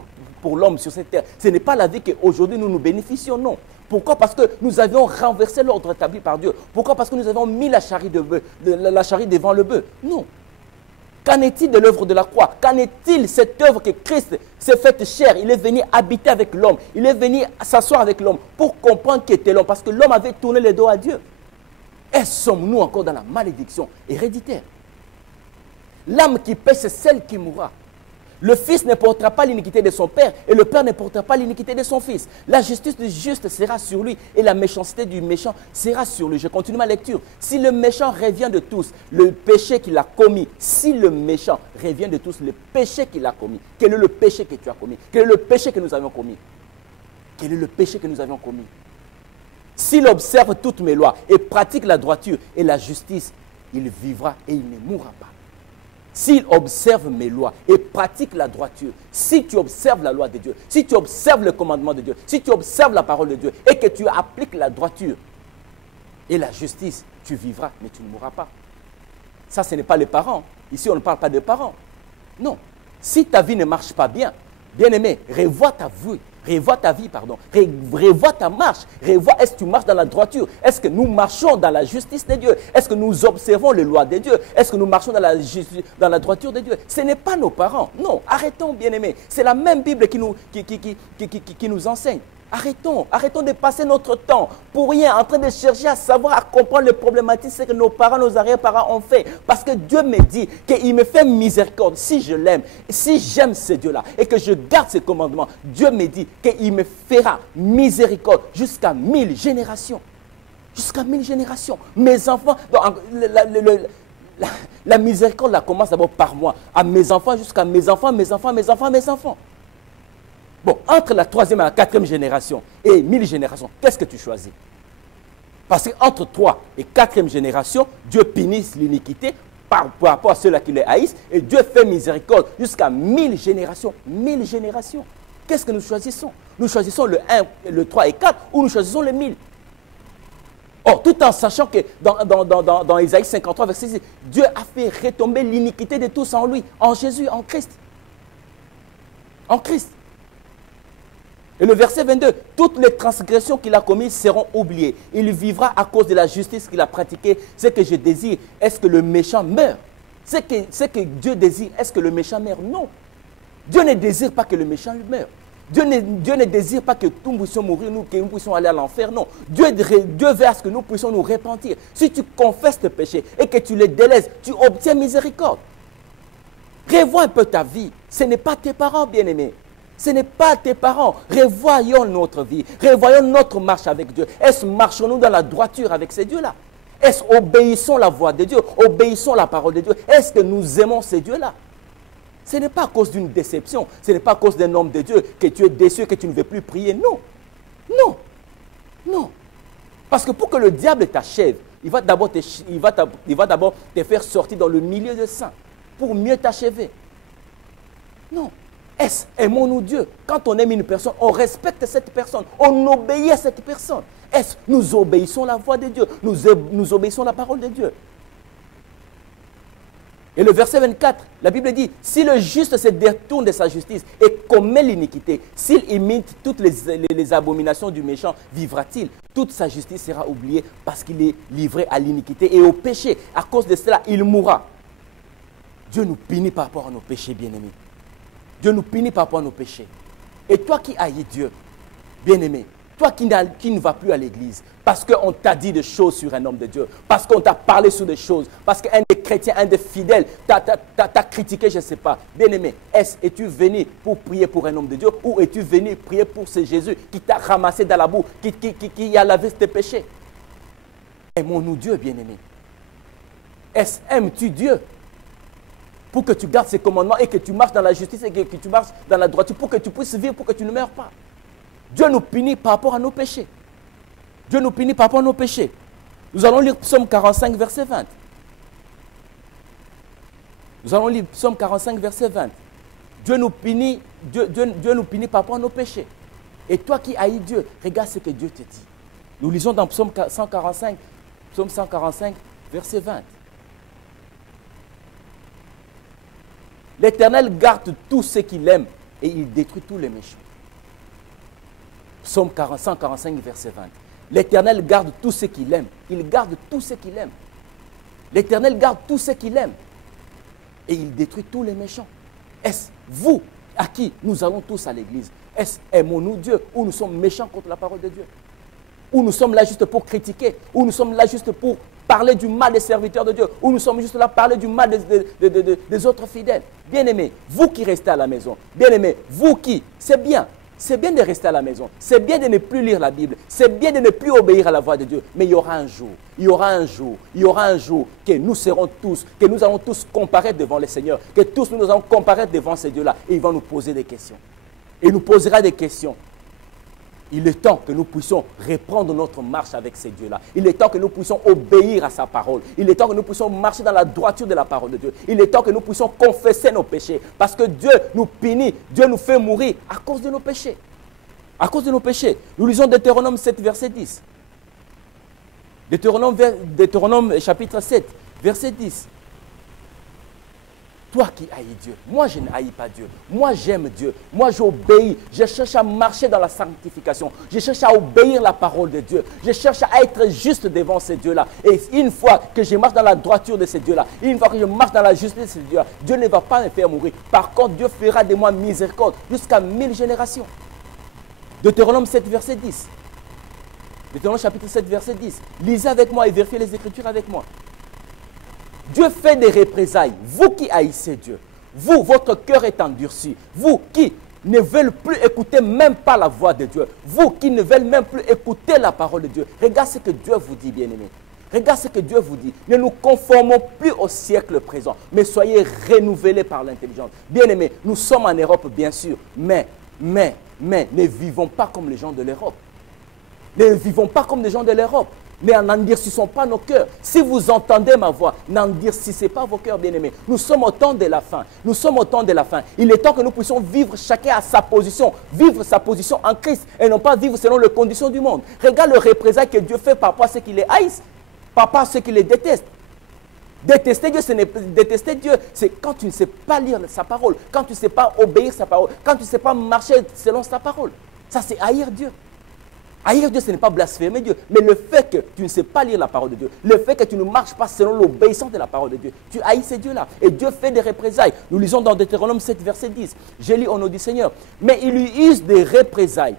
pour l'homme sur cette terre, ce n'est pas la vie qu'aujourd'hui nous bénéficions, non. Pourquoi? Parce que nous avions renversé l'ordre établi par Dieu. Pourquoi? Parce que nous avons mis la charrue devant le bœuf. Non. Qu'en est-il de l'œuvre de la croix? Qu'en est-il cette œuvre que Christ s'est faite chair? Il est venu habiter avec l'homme. Il est venu s'asseoir avec l'homme pour comprendre qui était l'homme. Parce que l'homme avait tourné le dos à Dieu. Et sommes-nous encore dans la malédiction héréditaire? L'âme qui pêche, c'est celle qui mourra. Le fils ne portera pas l'iniquité de son père et le père ne portera pas l'iniquité de son fils. La justice du juste sera sur lui et la méchanceté du méchant sera sur lui. Je continue ma lecture. Si le méchant revient de tous le péché qu'il a commis, si le méchant revient de tous le péché qu'il a commis, quel est le péché que tu as commis? Quel est le péché que nous avions commis? Quel est le péché que nous avions commis? S'il observe toutes mes lois et pratique la droiture et la justice, il vivra et il ne mourra pas. S'il observe mes lois et pratique la droiture, si tu observes la loi de Dieu, si tu observes le commandement de Dieu, si tu observes la parole de Dieu et que tu appliques la droiture et la justice, tu vivras, mais tu ne mourras pas. Ça, ce n'est pas les parents. Ici, on ne parle pas des parents. Non. Si ta vie ne marche pas bien, bien-aimé, revois ta vie. Revois ta vie, pardon. Revois ta marche. Revois, est-ce que tu marches dans la droiture? Est-ce que nous marchons dans la justice de Dieu? Est-ce que nous observons les lois de Dieu? Est-ce que nous marchons dans la droiture de Dieu? Ce n'est pas nos parents. Non, arrêtons, bien-aimés. C'est la même Bible qui nous enseigne. Arrêtons de passer notre temps pour rien, en train de chercher à savoir, à comprendre les problématiques, ce que nos parents, nos arrière-parents ont fait. Parce que Dieu me dit qu'il me fait miséricorde si je l'aime, si j'aime ce Dieu-là et que je garde ses commandements. Dieu me dit qu'il me fera miséricorde jusqu'à 1000 générations. Jusqu'à 1000 générations. Mes enfants, la miséricorde la commence d'abord par moi, à mes enfants, jusqu'à mes enfants, mes enfants, mes enfants, mes enfants. Bon, entre la 3e et la 4e génération et 1000 générations, qu'est-ce que tu choisis? Parce qu'entre 3 et 4e génération, Dieu punit l'iniquité par rapport à ceux-là qui les haïssent et Dieu fait miséricorde jusqu'à 1000 générations. 1000 générations. Qu'est-ce que nous choisissons? Nous choisissons le 1, le 3 et 4 ou nous choisissons le 1000? Or, tout en sachant que dans Isaïe 53, verset 6, Dieu a fait retomber l'iniquité de tous en lui, en Jésus, en Christ. En Christ. Et le verset 22, toutes les transgressions qu'il a commises seront oubliées. Il vivra à cause de la justice qu'il a pratiquée. Ce que je désire, est-ce que le méchant meurt? Ce que Dieu désire, est-ce que le méchant meurt? Non. Dieu ne désire pas que le méchant meure. Dieu ne désire pas que nous puissions mourir, que nous puissions aller à l'enfer. Non. Dieu veut à ce que nous puissions nous repentir. Si tu confesses tes péchés et que tu les délaisses, tu obtiens miséricorde. Revois un peu ta vie. Ce n'est pas tes parents, bien-aimés. Ce n'est pas tes parents. Revoyons notre vie. Revoyons notre marche avec Dieu. Est-ce marchons-nous dans la droiture avec ces dieux-là? Est-ce obéissons la voix de Dieu? Obéissons la parole de Dieu? Est-ce que nous aimons ces dieux-là? Ce n'est pas à cause d'une déception. Ce n'est pas à cause d'un homme de Dieu que tu es déçu, que tu ne veux plus prier. Non. Non. Non. Parce que pour que le diable t'achève, il va d'abord te faire sortir dans le milieu des saints pour mieux t'achever. Non. Est-ce aimons-nous Dieu? Quand on aime une personne, on respecte cette personne, on obéit à cette personne. Est-ce nous obéissons la voix de Dieu? Nous obéissons la parole de Dieu. Et le verset 24, la Bible dit, si le juste se détourne de sa justice et commet l'iniquité, s'il imite toutes les abominations du méchant, vivra-t-il? Toute sa justice sera oubliée parce qu'il est livré à l'iniquité et au péché. À cause de cela, il mourra. Dieu nous punit par rapport à nos péchés, bien-aimés. Dieu nous punit par rapport à nos péchés. Et toi qui haïs Dieu, bien-aimé, toi qui ne vas plus à l'église, parce qu'on t'a dit des choses sur un homme de Dieu, parce qu'on t'a parlé sur des choses, parce qu'un des chrétiens, un des fidèles t'a critiqué, je ne sais pas. Bien-aimé, es-tu venu pour prier pour un homme de Dieu ou es-tu venu prier pour ce Jésus qui t'a ramassé dans la boue, qui a lavé tes péchés? Aimons-nous Dieu, bien-aimé? Aimes-tu Dieu? Pour que tu gardes ses commandements et que tu marches dans la justice et que tu marches dans la droiture, pour que tu puisses vivre, pour que tu ne meurs pas. Dieu nous punit par rapport à nos péchés. Dieu nous punit par rapport à nos péchés. Nous allons lire Psaume 45, verset 20. Nous allons lire Psaume 45, verset 20. Dieu nous punit par rapport à nos péchés. Et toi qui haïs Dieu, regarde ce que Dieu te dit. Nous lisons dans Psaume 145, verset 20. L'Éternel garde tous ceux qu'il aime et il détruit tous les méchants. Psaume 145, verset 20. L'Éternel garde tous ceux qu'il aime. Il garde tous ceux qu'il aime. L'Éternel garde tous ceux qu'il aime. Et il détruit tous les méchants. Est-ce vous à qui nous allons tous à l'église? Est-ce aimons-nous Dieu ou nous sommes méchants contre la parole de Dieu? Ou nous sommes là juste pour critiquer? Ou nous sommes là juste pour parler du mal des serviteurs de Dieu? Ou nous sommes juste là pour parler du mal des autres fidèles? Bien-aimés, vous qui restez à la maison, bien-aimés, vous qui, c'est bien de rester à la maison, c'est bien de ne plus lire la Bible, c'est bien de ne plus obéir à la voix de Dieu, mais il y aura un jour que nous serons tous, que nous allons tous comparaître devant le Seigneur, que tous nous allons comparaître devant ces dieux-là, et ils vont nous poser des questions. Il nous posera des questions. Il est temps que nous puissions reprendre notre marche avec ces dieux-là. Il est temps que nous puissions obéir à sa parole. Il est temps que nous puissions marcher dans la droiture de la parole de Dieu. Il est temps que nous puissions confesser nos péchés. Parce que Dieu nous punit, Dieu nous fait mourir à cause de nos péchés. À cause de nos péchés. Nous lisons Deutéronome 7, verset 10. Deutéronome chapitre 7, verset 10. Toi qui haïs Dieu, moi je ne haïs pas Dieu, moi j'aime Dieu, moi j'obéis, je cherche à marcher dans la sanctification, je cherche à obéir la parole de Dieu, je cherche à être juste devant ces dieux-là. Et une fois que je marche dans la droiture de ces dieux-là, une fois que je marche dans la justice de ces dieux-là, Dieu ne va pas me faire mourir. Par contre, Dieu fera de moi miséricorde jusqu'à 1000 générations. Deutéronome 7, verset 10. Deutéronome chapitre 7, verset 10. Lisez avec moi et vérifiez les Écritures avec moi. Dieu fait des représailles. Vous qui haïssez Dieu, vous, votre cœur est endurci. Vous qui ne veulent plus écouter même pas la voix de Dieu. Vous qui ne veulent même plus écouter la parole de Dieu. Regarde ce que Dieu vous dit, bien-aimés. Regarde ce que Dieu vous dit. Ne nous conformons plus au siècle présent, mais soyez renouvelés par l'intelligence. Bien-aimés, nous sommes en Europe, bien sûr, mais ne vivons pas comme les gens de l'Europe. Ne vivons pas comme les gens de l'Europe. Mais n'endurcissons pas nos cœurs. Si vous entendez ma voix, n'endurcissez pas vos cœurs, bien-aimés. Nous sommes au temps de la fin. Nous sommes au temps de la fin. Il est temps que nous puissions vivre chacun à sa position. Vivre sa position en Christ et non pas vivre selon les conditions du monde. Regarde le représailles que Dieu fait par rapport à ceux qui les haïssent, par rapport à ceux qui les détestent. Détester Dieu, détester Dieu, c'est quand tu ne sais pas lire sa parole, quand tu ne sais pas obéir sa parole, quand tu ne sais pas marcher selon sa parole. Ça, c'est haïr Dieu. Haïr Dieu, ce n'est pas blasphémer Dieu, mais le fait que tu ne sais pas lire la parole de Dieu, le fait que tu ne marches pas selon l'obéissance de la parole de Dieu, tu haïs ces dieux-là. Et Dieu fait des représailles. Nous lisons dans Deutéronome 7, verset 10. Je lis au nom du Seigneur. Mais il lui use des représailles.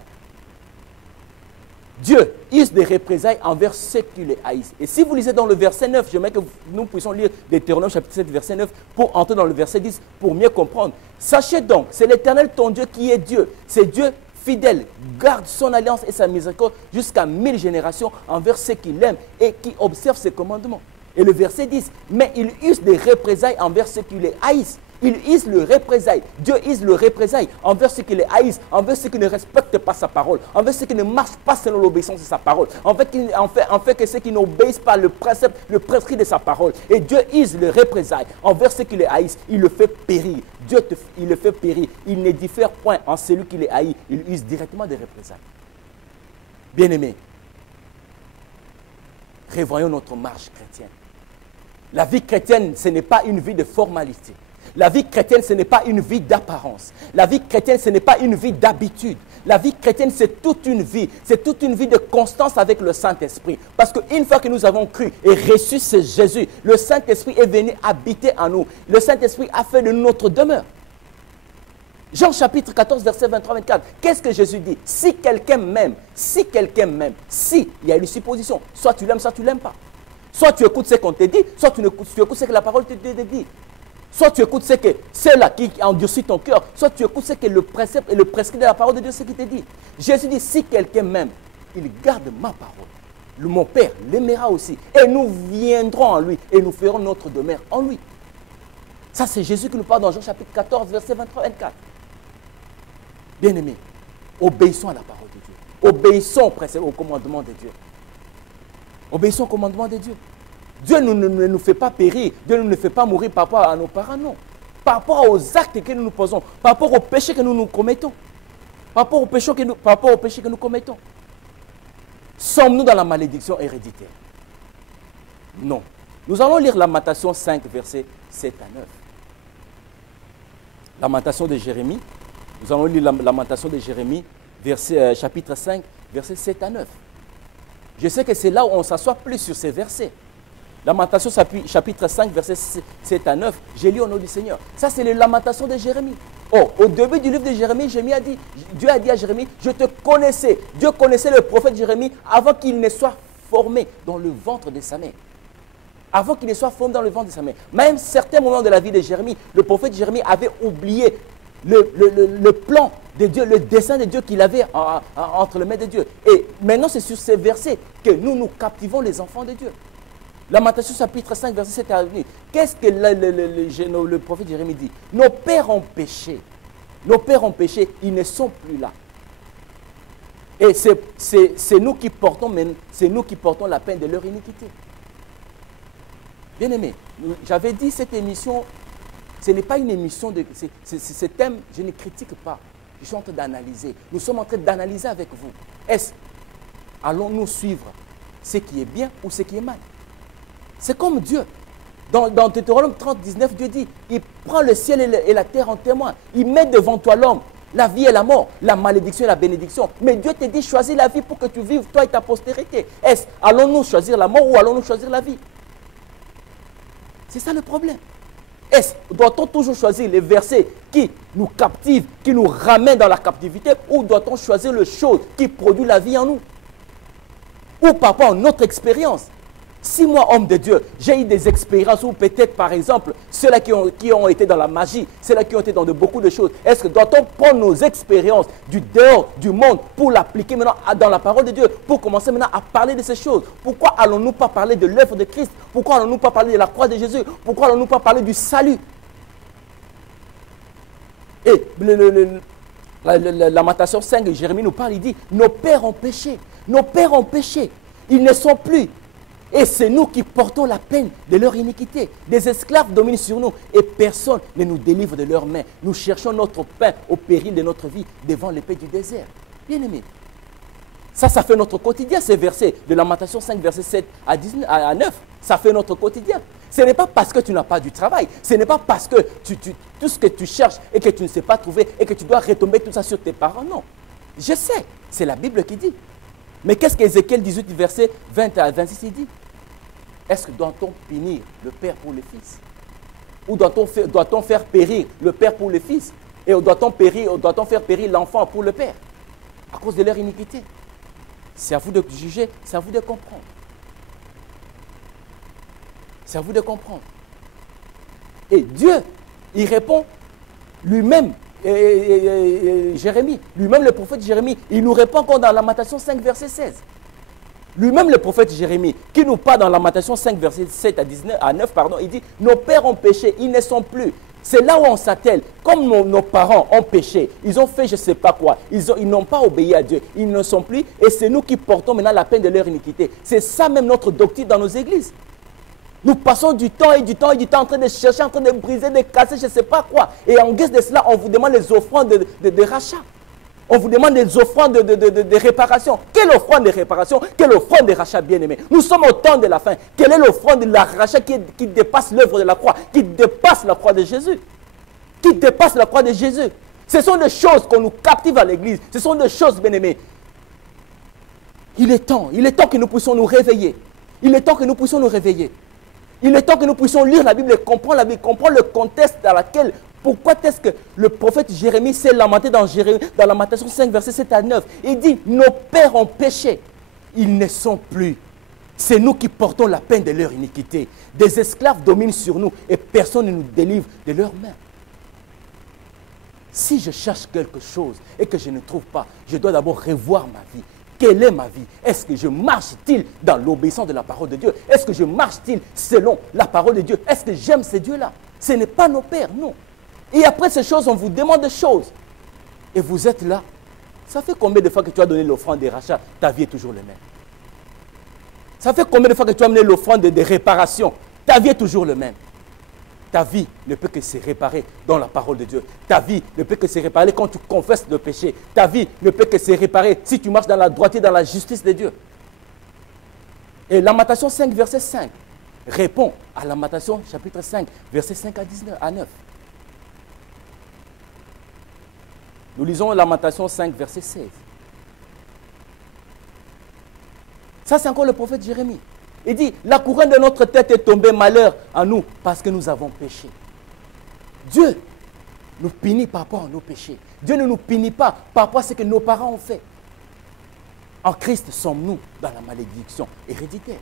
Dieu use des représailles envers ceux qui les haïssent. Et si vous lisez dans le verset 9, j'aimerais que nous puissions lire Deutéronome chapitre 7, verset 9, pour entrer dans le verset 10, pour mieux comprendre. Sachez donc, c'est l'Éternel ton Dieu qui est Dieu. C'est Dieu fidèle, garde son alliance et sa miséricorde jusqu'à 1000 générations envers ceux qui l'aiment et qui observent ses commandements. Et le verset 10, mais il use des représailles envers ceux qui les haïssent. Il use le représailles. Dieu use le représailles envers ceux qui les haïssent, envers ceux qui ne respectent pas sa parole, envers ceux qui ne marchent pas selon l'obéissance de sa parole, en fait que ceux qui n'obéissent pas le précepte, le prescrit de sa parole. Et Dieu use le représailles envers ceux qui les haïssent. Il le fait périr. Il le fait périr. Il ne diffère point en celui qui les haït. Il use directement des représailles. Bien-aimés, revoyons notre marche chrétienne. La vie chrétienne, ce n'est pas une vie de formalité. La vie chrétienne, ce n'est pas une vie d'apparence. La vie chrétienne, ce n'est pas une vie d'habitude. La vie chrétienne, c'est toute une vie. C'est toute une vie de constance avec le Saint-Esprit. Parce qu'une fois que nous avons cru et reçu ce Jésus, le Saint-Esprit est venu habiter en nous. Le Saint-Esprit a fait de notre demeure. Jean chapitre 14, verset 23-24. Qu'est-ce que Jésus dit? Si quelqu'un m'aime, si, il y a une supposition. Soit tu l'aimes, soit tu ne l'aimes pas. Soit tu écoutes ce qu'on te dit, soit tu écoutes ce que la parole te dit. Soit tu écoutes ce que c'est là qui endurcit ton cœur, soit tu écoutes ce que le précepte et le prescrit de la parole de Dieu, ce qui te dit. Jésus dit, si quelqu'un m'aime, il garde ma parole. Mon Père l'aimera aussi. Et nous viendrons en lui et nous ferons notre demeure en lui. Ça, c'est Jésus qui nous parle dans Jean chapitre 14, verset 23-24. Bien-aimés, obéissons à la parole de Dieu. Obéissons au commandement de Dieu. Obéissons au commandement de Dieu. Dieu ne nous fait pas périr, Dieu ne nous fait pas mourir par rapport à nos parents, non. Par rapport aux actes que nous posons, par rapport aux péchés que nous commettons. Par rapport aux péchés que nous commettons. Sommes-nous dans la malédiction héréditaire? Non. Nous allons lire Lamentation 5, versets 7 à 9. Lamentation de Jérémie. Nous allons lire Lamentation de Jérémie, chapitre 5, versets 7 à 9. Je sais que c'est là où on s'assoit plus sur ces versets. Lamentation chapitre 5, versets 7 à 9. J'ai lu au nom du Seigneur. Ça, c'est les lamentations de Jérémie. Oh, au début du livre de Jérémie, Dieu a dit à Jérémie, je te connaissais. Dieu connaissait le prophète Jérémie avant qu'il ne soit formé dans le ventre de sa mère. Avant qu'il ne soit formé dans le ventre de sa mère. Même certains moments de la vie de Jérémie, le prophète Jérémie avait oublié le plan de Dieu, le dessein de Dieu qu'il avait entre les mains de Dieu. Et maintenant, c'est sur ces versets que nous captivons les enfants de Dieu. Lamentation chapitre 5, verset 7 à 8. Qu'est-ce que le prophète Jérémie dit? Nos pères ont péché. Nos pères ont péché, ils ne sont plus là. Et c'est nous qui portons la peine de leur iniquité. Bien-aimés, j'avais dit cette émission, ce n'est pas une émission de... Ce thème, je ne critique pas. Je suis en train d'analyser. Nous sommes en train d'analyser avec vous. Allons-nous suivre ce qui est bien ou ce qui est mal? C'est comme Dieu. Dans Deutéronome 30, 19, Dieu dit, il prend le ciel et la terre en témoin. Il met devant toi l'homme, la vie et la mort, la malédiction et la bénédiction. Mais Dieu te dit, choisis la vie pour que tu vives, toi et ta postérité. Allons-nous choisir la mort ou allons-nous choisir la vie? C'est ça le problème. Doit-on toujours choisir les versets qui nous captivent, qui nous ramènent dans la captivité, ou doit-on choisir les choses qui produisent la vie en nous? Ou par rapport à notre expérience? Si moi, homme de Dieu, j'ai eu des expériences où peut-être, par exemple, ceux-là qui ont été dans la magie, ceux-là qui ont été dans beaucoup de choses, est-ce que doit-on prendre nos expériences du dehors, du monde, pour l'appliquer maintenant dans la parole de Dieu, pour commencer maintenant à parler de ces choses? Pourquoi allons-nous pas parler de l'œuvre de Christ? Pourquoi allons-nous pas parler de la croix de Jésus? Pourquoi allons-nous pas parler du salut? Et la Lamentation 5, Jérémie nous parle, il dit, nos pères ont péché, nos pères ont péché, ils ne sont plus. Et c'est nous qui portons la peine de leur iniquité. Des esclaves dominent sur nous et personne ne nous délivre de leurs mains. Nous cherchons notre pain au péril de notre vie devant l'épée du désert. Bien-aimés, ça fait notre quotidien, ces versets de Lamentation 5, versets 7 à 9. Ça fait notre quotidien. Ce n'est pas parce que tu n'as pas du travail. Ce n'est pas parce que tout ce que tu cherches et que tu ne sais pas trouver et que tu dois retomber tout ça sur tes parents. Non. Je sais, c'est la Bible qui dit. Mais qu'est-ce qu'Ézéchiel 18, verset 20 à 26, il dit? Est-ce que doit-on punir le père pour le fils? Ou doit-on faire périr le père pour le fils? Et doit-on faire périr l'enfant pour le père? À cause de leur iniquité. C'est à vous de juger, c'est à vous de comprendre. C'est à vous de comprendre. Et Dieu, il répond lui-même, Jérémie, lui-même le prophète Jérémie, il nous répond encore dans Lamentation 5, verset 16. Lui-même le prophète Jérémie, qui nous parle dans Lamentation 5, verset 7 à 9, il dit, nos pères ont péché, ils ne sont plus. C'est là où on s'attelle. Comme nos parents ont péché, ils ont fait je ne sais pas quoi, ils n'ont pas obéi à Dieu, ils ne sont plus, et c'est nous qui portons maintenant la peine de leur iniquité. C'est ça même notre doctrine dans nos églises. Nous passons du temps et du temps et du temps en train de chercher, en train de briser, de casser, je ne sais pas quoi. Et en guise de cela, on vous demande les offrandes de rachat. On vous demande des offrandes de réparation. Quelle offrande de réparation? Quelle offrande de rachat, bien-aimé? Nous sommes au temps de la fin. Quelle est l'offrande de la rachat qui dépasse l'œuvre de la croix, qui dépasse la croix de Jésus? Qui dépasse la croix de Jésus? Ce sont des choses qu'on nous captive à l'église. Ce sont des choses, bien-aimés. Il est temps que nous puissions nous réveiller. Il est temps que nous puissions nous réveiller. Il est temps que nous puissions lire la Bible et comprendre la Bible, comprendre le contexte dans lequel, pourquoi est-ce que le prophète Jérémie s'est lamenté dans Lamentation 5, verset 7 à 9. Il dit, nos pères ont péché, ils ne sont plus. C'est nous qui portons la peine de leur iniquité. Des esclaves dominent sur nous et personne ne nous délivre de leurs mains. Si je cherche quelque chose et que je ne trouve pas, je dois d'abord revoir ma vie. Quelle est ma vie? Est-ce que je marche-t-il dans l'obéissance de la parole de Dieu? Est-ce que je marche-t-il selon la parole de Dieu? Est-ce que j'aime ces dieux-là? Ce n'est pas nos pères, non. Et après ces choses, on vous demande des choses. Et vous êtes là. Ça fait combien de fois que tu as donné l'offrande des rachats? Ta vie est toujours la même. Ça fait combien de fois que tu as amené l'offrande de réparation? Ta vie est toujours la même. Ta vie ne peut que se réparer dans la parole de Dieu. Ta vie ne peut que se réparer quand tu confesses le péché. Ta vie ne peut que se réparer si tu marches dans la droiture, dans la justice de Dieu. Et Lamentation 5, verset 5 répond à Lamentation chapitre 5, verset 5 à 9. Nous lisons Lamentation 5, verset 16. Ça, c'est encore le prophète Jérémie. Il dit, la couronne de notre tête est tombée, malheur à nous, parce que nous avons péché. Dieu nous punit par rapport à nos péchés. Dieu ne nous punit pas par rapport à ce que nos parents ont fait. En Christ sommes-nous dans la malédiction héréditaire.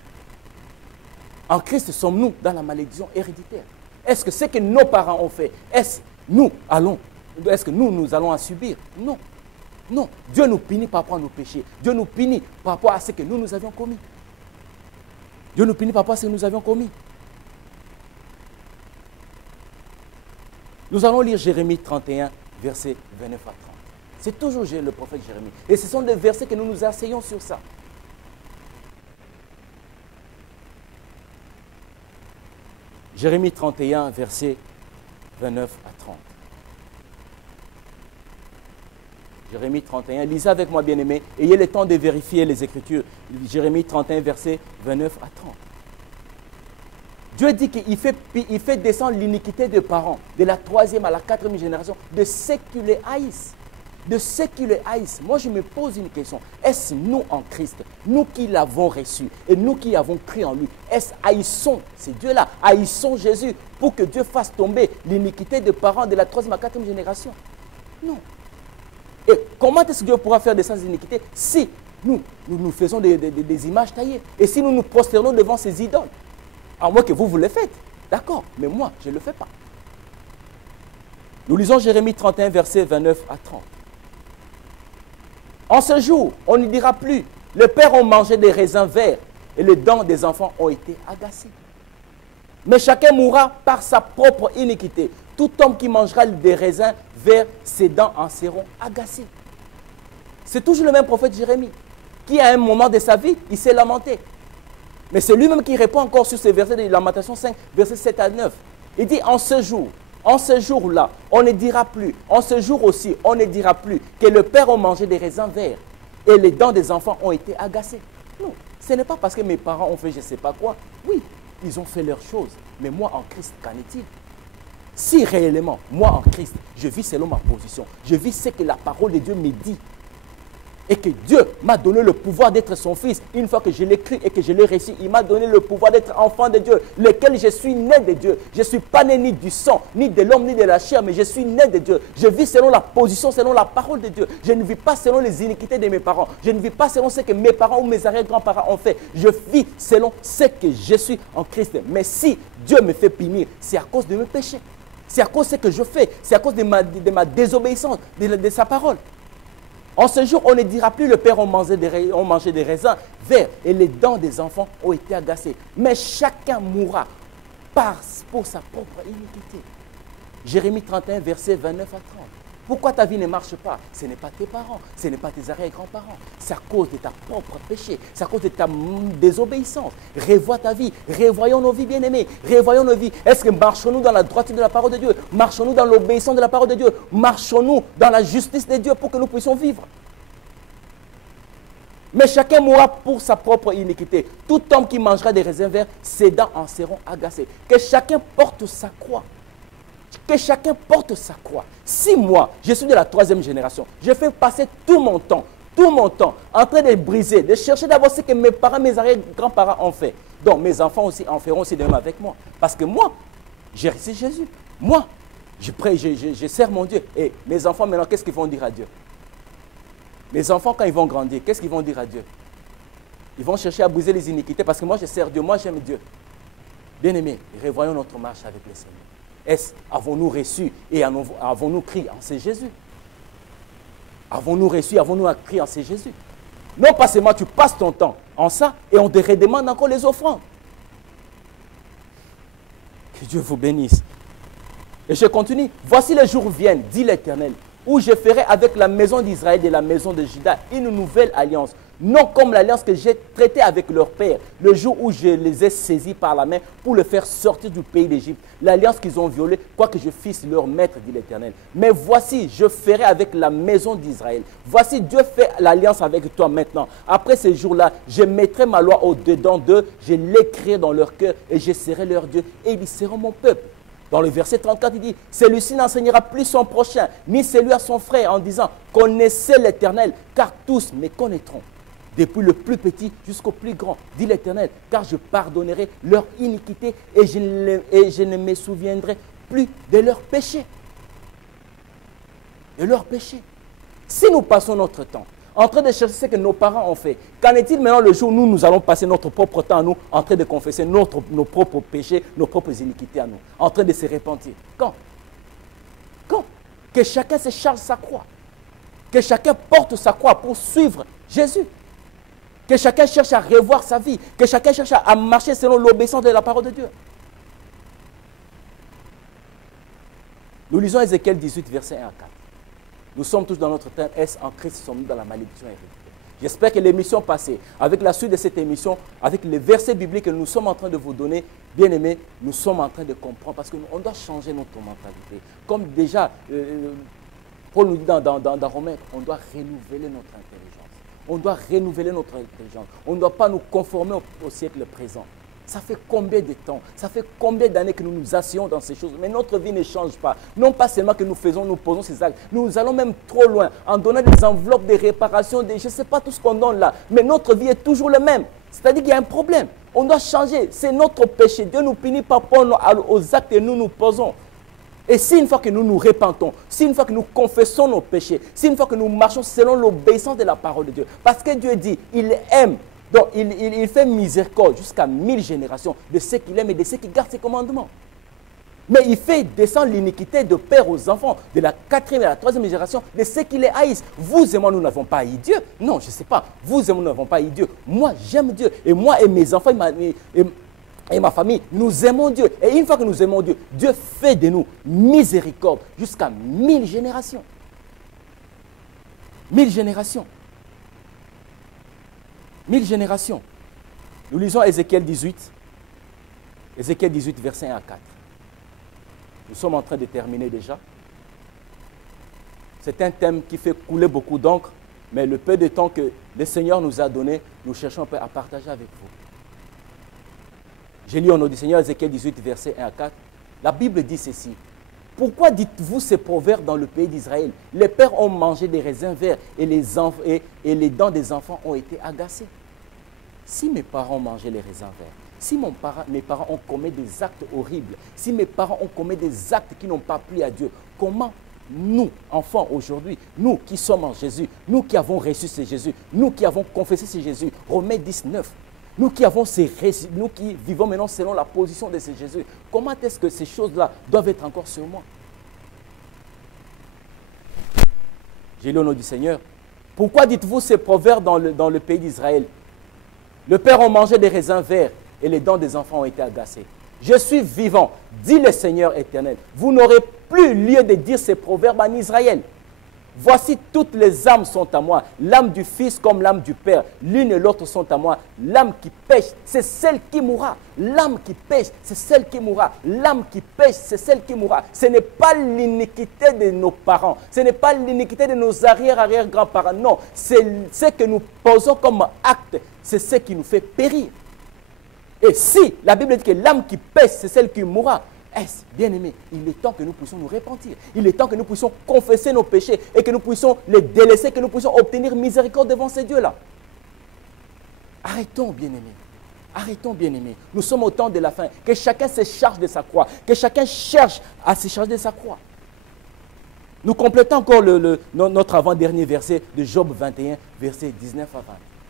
En Christ sommes-nous dans la malédiction héréditaire. Est-ce que ce que nos parents ont fait, est-ce que nous allons en subir? Non. Non. Dieu nous punit par rapport à nos péchés. Dieu nous punit par rapport à ce que nous avions commis. Dieu nous punit par rapport à ce que nous avions commis. Nous allons lire Jérémie 31, versets 29 à 30. C'est toujours le prophète Jérémie. Et ce sont des versets que nous nous asseyons sur ça. Jérémie 31, versets 29 à 30. Jérémie 31, lisez avec moi, bien-aimés. Ayez le temps de vérifier les Écritures. Jérémie 31, versets 29 à 30. Dieu dit qu'il fait descendre l'iniquité des parents, de la 3e à la 4e génération, de ceux qui les haïssent. De ceux qui les haïssent. Moi, je me pose une question. Est-ce nous en Christ, nous qui l'avons reçu et nous qui avons cru en lui, est-ce haïssons ces dieux-là, haïssons Jésus pour que Dieu fasse tomber l'iniquité des parents de la 3e à 4e génération? Non. Et comment est-ce que Dieu pourra faire descendre ces iniquités si nous faisons des images taillées et si nous nous prosternons devant ces idoles? À moins que vous le faites, d'accord, mais moi, je ne le fais pas. Nous lisons Jérémie 31, versets 29 à 30. En ce jour, on ne dira plus, les pères ont mangé des raisins verts et les dents des enfants ont été agacées. Mais chacun mourra par sa propre iniquité. Tout homme qui mangera des raisins verts, ses dents en seront agacées. C'est toujours le même prophète Jérémie, qui à un moment de sa vie, il s'est lamenté. Mais c'est lui-même qui répond encore sur ces versets de Lamentation 5, versets 7 à 9. Il dit, en ce jour-là, on ne dira plus, en ce jour aussi, on ne dira plus que le père a mangé des raisins verts et les dents des enfants ont été agacées. Non, ce n'est pas parce que mes parents ont fait je ne sais pas quoi. Oui, ils ont fait leurs choses. Mais moi, en Christ, qu'en est-il? Si réellement, moi, en Christ, je vis selon ma position, je vis ce que la parole de Dieu me dit, Et que Dieu m'a donné le pouvoir d'être son fils. Une fois que je l'ai cru et que je l'ai reçu, il m'a donné le pouvoir d'être enfant de Dieu, lequel je suis né de Dieu. Je ne suis pas né ni du sang, ni de l'homme, ni de la chair, mais je suis né de Dieu. Je vis selon la position, selon la parole de Dieu. Je ne vis pas selon les iniquités de mes parents. Je ne vis pas selon ce que mes parents ou mes arrière-grands-parents ont fait. Je vis selon ce que je suis en Christ. Mais si Dieu me fait punir, c'est à cause de mes péchés. C'est à cause de ce que je fais. C'est à cause de ma désobéissance, de sa parole. En ce jour, on ne dira plus le Père, on mangeait des raisins verts et les dents des enfants ont été agacées. Mais chacun mourra pour sa propre iniquité. Jérémie 31, versets 29 à 30. Pourquoi ta vie ne marche pas? Ce n'est pas tes parents, ce n'est pas tes arrière-grands-parents. C'est à cause de ta propre péché, c'est à cause de ta désobéissance. Revois ta vie, revoyons nos vies bien-aimées, revoyons nos vies. Est-ce que marchons-nous dans la droiture de la parole de Dieu? Marchons-nous dans l'obéissance de la parole de Dieu? Marchons-nous dans la justice de Dieu pour que nous puissions vivre? Mais chacun mourra pour sa propre iniquité. Tout homme qui mangera des raisins verts, ses dents en seront agacées. Que chacun porte sa croix. Que chacun porte sa croix. Si moi, je suis de la 3e génération, je fais passer tout mon temps en train de briser, de chercher d'abord ce que mes parents, mes arrière-grands-parents ont fait. Donc mes enfants aussi en feront aussi de même avec moi. Parce que moi, j'ai reçu Jésus. Moi, je prie, je sers mon Dieu. Et mes enfants maintenant, qu'est-ce qu'ils vont dire à Dieu? Mes enfants, quand ils vont grandir, qu'est-ce qu'ils vont dire à Dieu? Ils vont chercher à briser les iniquités parce que moi, je sers Dieu, moi, j'aime Dieu. Bien-aimés, revoyons notre marche avec le Seigneur. Avons-nous reçu et avons-nous crié en c'est Jésus? Avons-nous reçu, avons-nous crié en c'est Jésus? Non pas seulement tu passes ton temps en ça et on te redemande encore les offrandes. Que Dieu vous bénisse. Et je continue. Voici les jours viennent, dit l'Éternel, où je ferai avec la maison d'Israël et la maison de Juda une nouvelle alliance. Non comme l'alliance que j'ai traitée avec leur père, le jour où je les ai saisis par la main pour le faire sortir du pays d'Égypte. L'alliance qu'ils ont violée, quoique je fisse leur maître, dit l'Éternel. Mais voici, je ferai avec la maison d'Israël. Voici, Dieu fait l'alliance avec toi maintenant. Après ces jours-là, je mettrai ma loi au-dedans d'eux, je l'écrirai dans leur cœur et je serai leur Dieu et ils seront mon peuple. Dans le verset 34, il dit, celui-ci n'enseignera plus son prochain, ni celui à son frère, en disant, connaissez l'Éternel, car tous me connaîtront. Depuis le plus petit jusqu'au plus grand, dit l'Éternel, car je pardonnerai leur iniquité et je ne me souviendrai plus de leurs péchés. De leurs péchés. Si nous passons notre temps en train de chercher ce que nos parents ont fait, qu'en est-il maintenant le jour où nous allons passer notre propre temps à nous, en train de confesser nos propres péchés, nos propres iniquités à nous, en train de se repentir? Quand? Quand? Que chacun se charge sa croix. Que chacun porte sa croix pour suivre Jésus. Que chacun cherche à revoir sa vie. Que chacun cherche à marcher selon l'obéissance de la parole de Dieu. Nous lisons Ézéchiel 18, versets 1 à 4. Nous sommes tous dans notre temps. Est-ce en Christ sommes-nous dans la malédiction héréditaire? J'espère que l'émission passée, avec la suite de cette émission, avec les versets bibliques que nous sommes en train de vous donner, bien aimés, nous sommes en train de comprendre parce qu'on doit changer notre mentalité. Comme déjà, Paul nous dit dans Romains, on doit renouveler notre intelligence. On doit renouveler notre intelligence. On ne doit pas nous conformer au siècle présent. Ça fait combien de temps, ça fait combien d'années que nous nous asseyons dans ces choses, mais notre vie ne change pas. Non pas seulement que nous posons ces actes, nous allons même trop loin en donnant des enveloppes de réparation, je ne sais pas tout ce qu'on donne là, mais notre vie est toujours le même. C'est-à-dire qu'il y a un problème. On doit changer, c'est notre péché. Dieu nous punit par rapport aux actes que nous posons. Et si une fois que nous nous repentons, si une fois que nous confessons nos péchés, si une fois que nous marchons selon l'obéissance de la parole de Dieu, parce que Dieu dit, il aime. Donc, il fait miséricorde jusqu'à 1000 générations de ceux qu'il aime et de ceux qui gardent ses commandements. Mais il fait descendre l'iniquité de père aux enfants, de la 4e et la 3e génération, de ceux qui les haïssent. Vous et moi, nous n'avons pas haï Dieu. Non, je ne sais pas. Vous et moi, nous n'avons pas haï Dieu. Moi, j'aime Dieu. Et moi et mes enfants et ma famille, nous aimons Dieu. Et une fois que nous aimons Dieu, Dieu fait de nous miséricorde jusqu'à 1000 générations. 1000 générations. 1000 générations. Nous lisons Ézéchiel 18, versets 1 à 4. Nous sommes en train de terminer déjà. C'est un thème qui fait couler beaucoup d'encre, mais le peu de temps que le Seigneur nous a donné, nous cherchons un peu à partager avec vous. J'ai lu au nom du Seigneur Ézéchiel 18, versets 1 à 4. La Bible dit ceci. Pourquoi dites-vous ces proverbes dans le pays d'Israël? Les pères ont mangé des raisins verts et les dents des enfants ont été agacées. Si mes parents mangeaient les raisins verts, si mes parents ont commis des actes horribles, si mes parents ont commis des actes qui n'ont pas plu à Dieu, comment nous, enfants, aujourd'hui, nous qui sommes en Jésus, nous qui avons reçu ce Jésus, nous qui avons confessé ce Jésus, Romains 19, nous qui vivons maintenant selon la position de ce Jésus, comment est-ce que ces choses-là doivent être encore sur moi? J'ai lu au nom du Seigneur. Pourquoi dites-vous ces proverbes dans le pays d'Israël? Le père a mangé des raisins verts et les dents des enfants ont été agacées. Je suis vivant, dit le Seigneur éternel. Vous n'aurez plus lieu de dire ces proverbes en Israël. Voici, toutes les âmes sont à moi, l'âme du Fils comme l'âme du Père. L'une et l'autre sont à moi. L'âme qui pêche, c'est celle qui mourra. L'âme qui pêche, c'est celle qui mourra. L'âme qui pêche, c'est celle qui mourra. Ce n'est pas l'iniquité de nos parents. Ce n'est pas l'iniquité de nos arrière-grands-parents. Non, c'est ce que nous posons comme acte. C'est ce qui nous fait périr. Et si la Bible dit que l'âme qui pêche, c'est celle qui mourra, bien-aimé, il est temps que nous puissions nous repentir. Il est temps que nous puissions confesser nos péchés et que nous puissions les délaisser, que nous puissions obtenir miséricorde devant ces dieux-là. Arrêtons, bien-aimé. Arrêtons, bien-aimé. Nous sommes au temps de la fin. Que chacun se charge de sa croix. Que chacun cherche à se charger de sa croix. Nous complétons encore notre avant-dernier verset de Job 21, versets 19 à 20.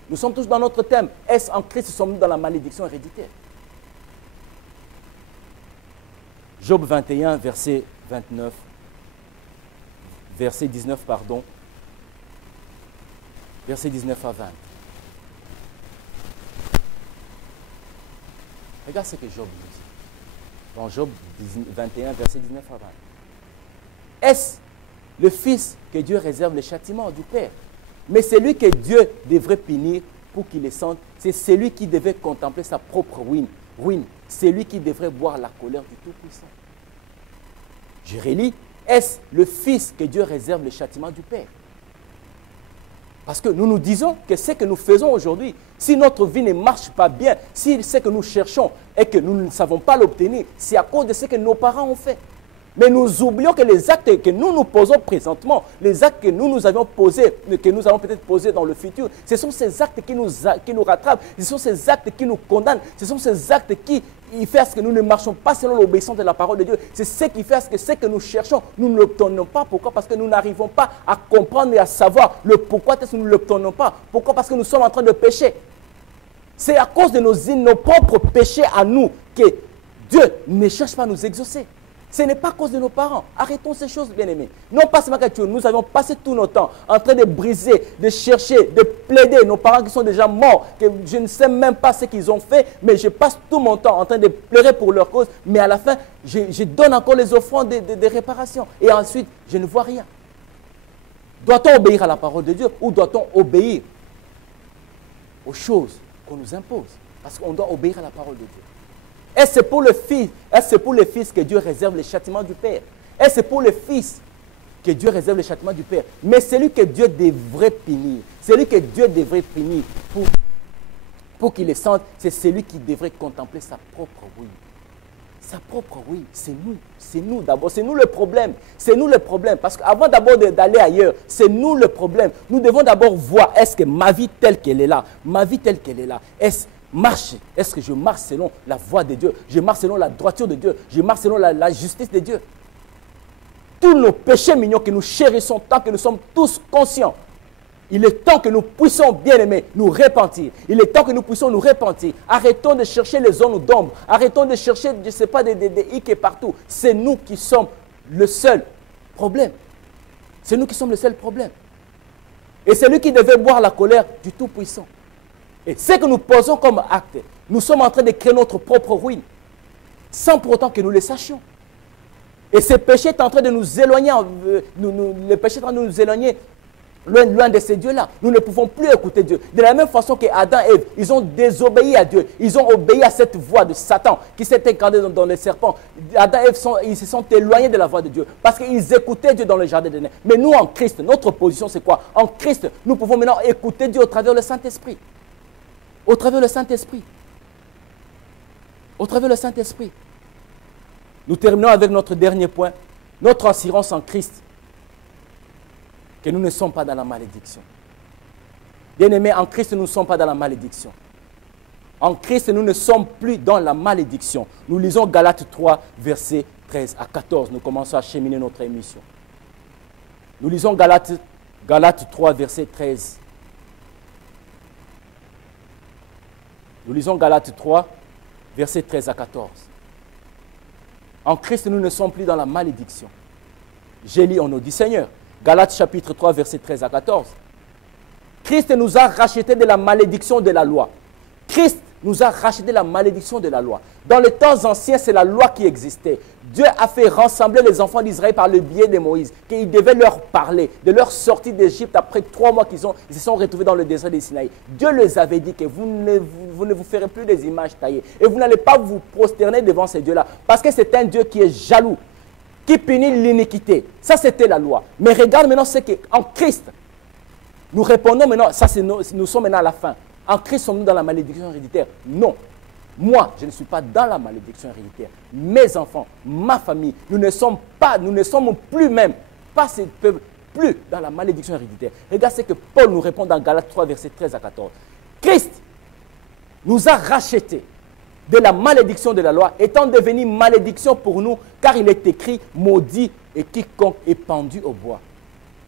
Nous sommes tous dans notre thème. Est-ce en Christ sommes-nous dans la malédiction héréditaire? Job 21, verset 29, verset 19, pardon, verset 19 à 20. Regarde ce que Job nous dit. Dans Job 21, verset 19 à 20. Est-ce le Fils que Dieu réserve le châtiment du Père? Mais celui que Dieu devrait punir pour qu'il les sente, c'est celui qui devait contempler sa propre ruine. C'est lui qui devrait boire la colère du Tout-Puissant. Je relis, est-ce le Fils que Dieu réserve le châtiment du Père? Parce que nous nous disons que ce que nous faisons aujourd'hui, si notre vie ne marche pas bien, si ce que nous cherchons et que nous ne savons pas l'obtenir, c'est à cause de ce que nos parents ont fait. Mais nous oublions que les actes que nous posons présentement, les actes que nous avions posés, que nous allons peut-être poser dans le futur, ce sont ces actes qui nous rattrapent, ce sont ces actes qui nous condamnent, ce sont ces actes qui font que nous ne marchons pas selon l'obéissance de la parole de Dieu. C'est ce qui fait que ce que nous cherchons, nous ne l'obtenons pas. Pourquoi? Parce que nous n'arrivons pas à comprendre et à savoir le pourquoi est-ce que nous ne l'obtenons pas. Pourquoi? Parce que nous sommes en train de pécher. C'est à cause de nos propres péchés à nous que Dieu ne cherche pas à nous exaucer. Ce n'est pas à cause de nos parents. Arrêtons ces choses, bien-aimés. Non pas seulement que nous avions passé tout notre temps en train de briser, de chercher, de plaider nos parents qui sont déjà morts, que je ne sais même pas ce qu'ils ont fait, mais je passe tout mon temps en train de pleurer pour leur cause, mais à la fin, je donne encore les offrandes de réparation. Et ensuite, je ne vois rien. Doit-on obéir à la parole de Dieu ou doit-on obéir aux choses qu'on nous impose? Parce qu'on doit obéir à la parole de Dieu. Est-ce pour le Fils que Dieu réserve le châtiment du Père? Est-ce pour le Fils que Dieu réserve le châtiment du Père? Mais celui que Dieu devrait punir, pour qu'il le sente, c'est celui qui devrait contempler sa propre ruine. Sa propre ruine, c'est nous d'abord, c'est nous le problème. C'est nous le problème, parce qu'avant d'abord d'aller ailleurs, c'est nous le problème. Nous devons d'abord voir, est-ce que ma vie telle qu'elle est là, est-ce que je marche selon la voie de Dieu? Je marche selon la droiture de Dieu? Je marche selon la justice de Dieu? Tous nos péchés mignons que nous chérissons tant que nous sommes tous conscients, il est temps que nous puissions, bien-aimés, nous repentir. Il est temps que nous puissions nous repentir. Arrêtons de chercher les zones d'ombre. Arrêtons de chercher, je ne sais pas, des hic et partout. C'est nous qui sommes le seul problème. C'est nous qui sommes le seul problème. Et c'est lui qui devait boire la colère du Tout-Puissant. Et ce que nous posons comme acte, nous sommes en train de créer notre propre ruine, sans pour autant que nous le sachions. Et ce péché est en train de nous éloigner, le péché est en train de nous éloigner loin de ces dieux-là. Nous ne pouvons plus écouter Dieu. De la même façon que Adam et Ève, ils ont désobéi à Dieu. Ils ont obéi à cette voix de Satan qui s'est incarné dans les serpents. Adam et Ève, ils se sont éloignés de la voix de Dieu parce qu'ils écoutaient Dieu dans le jardin d'Éden. Mais nous, en Christ, notre position, c'est quoi? En Christ, nous pouvons maintenant écouter Dieu au travers du Saint-Esprit. Au travers du Saint-Esprit. Au travers du Saint-Esprit. Nous terminons avec notre dernier point. Notre assurance en Christ, que nous ne sommes pas dans la malédiction. Bien-aimés, en Christ, nous ne sommes pas dans la malédiction. En Christ, nous ne sommes plus dans la malédiction. Nous lisons Galates 3, versets 13 à 14. Nous commençons à cheminer notre émission. Nous lisons Galates 3, verset 13. Nous lisons Galates 3, versets 13 à 14. En Christ, nous ne sommes plus dans la malédiction. J'ai lu, on nous dit Seigneur. Galates chapitre 3, versets 13 à 14. Christ nous a rachetés de la malédiction de la loi. Christ nous a racheté la malédiction de la loi. Dans les temps anciens, c'est la loi qui existait. Dieu a fait rassembler les enfants d'Israël par le biais de Moïse, qu'il devait leur parler de leur sortie d'Égypte après 3 mois qu'ils se sont retrouvés dans le désert de Sinaï. Dieu les avait dit que vous ne vous ferez plus des images taillées et vous n'allez pas vous prosterner devant ces dieux-là parce que c'est un Dieu qui est jaloux, qui punit l'iniquité. Ça, c'était la loi. Mais regarde maintenant ce qu'en Christ, nous répondons maintenant, ça nous sommes maintenant à la fin. En Christ, sommes-nous dans la malédiction héréditaire? Non. Moi, je ne suis pas dans la malédiction héréditaire. Mes enfants, ma famille, nous ne sommes plus même, plus dans la malédiction héréditaire. Regarde ce que Paul nous répond dans Galates 3, versets 13 à 14. Christ nous a rachetés de la malédiction de la loi, étant devenu malédiction pour nous, car il est écrit, maudit et quiconque est pendu au bois.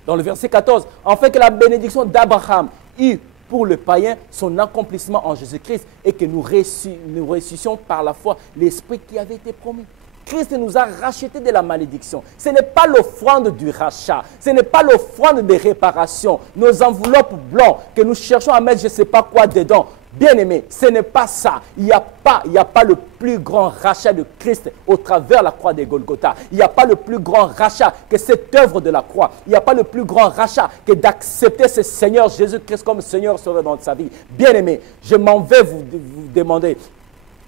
Dans le verset 14, afin que la bénédiction d'Abraham eût pour le païen son accomplissement en Jésus-Christ et que nous ressuscitions par la foi l'Esprit qui avait été promis. Christ nous a rachetés de la malédiction. Ce n'est pas l'offrande du rachat, ce n'est pas l'offrande de réparation, nos enveloppes blanches que nous cherchons à mettre je ne sais pas quoi dedans. Bien-aimés, ce n'est pas ça. Il n'y a pas le plus grand rachat de Christ au travers la croix de Golgotha. Il n'y a pas le plus grand rachat que cette œuvre de la croix. Il n'y a pas le plus grand rachat que d'accepter ce Seigneur Jésus-Christ comme Seigneur sauveur dans sa vie. Bien-aimés, je m'en vais vous demander.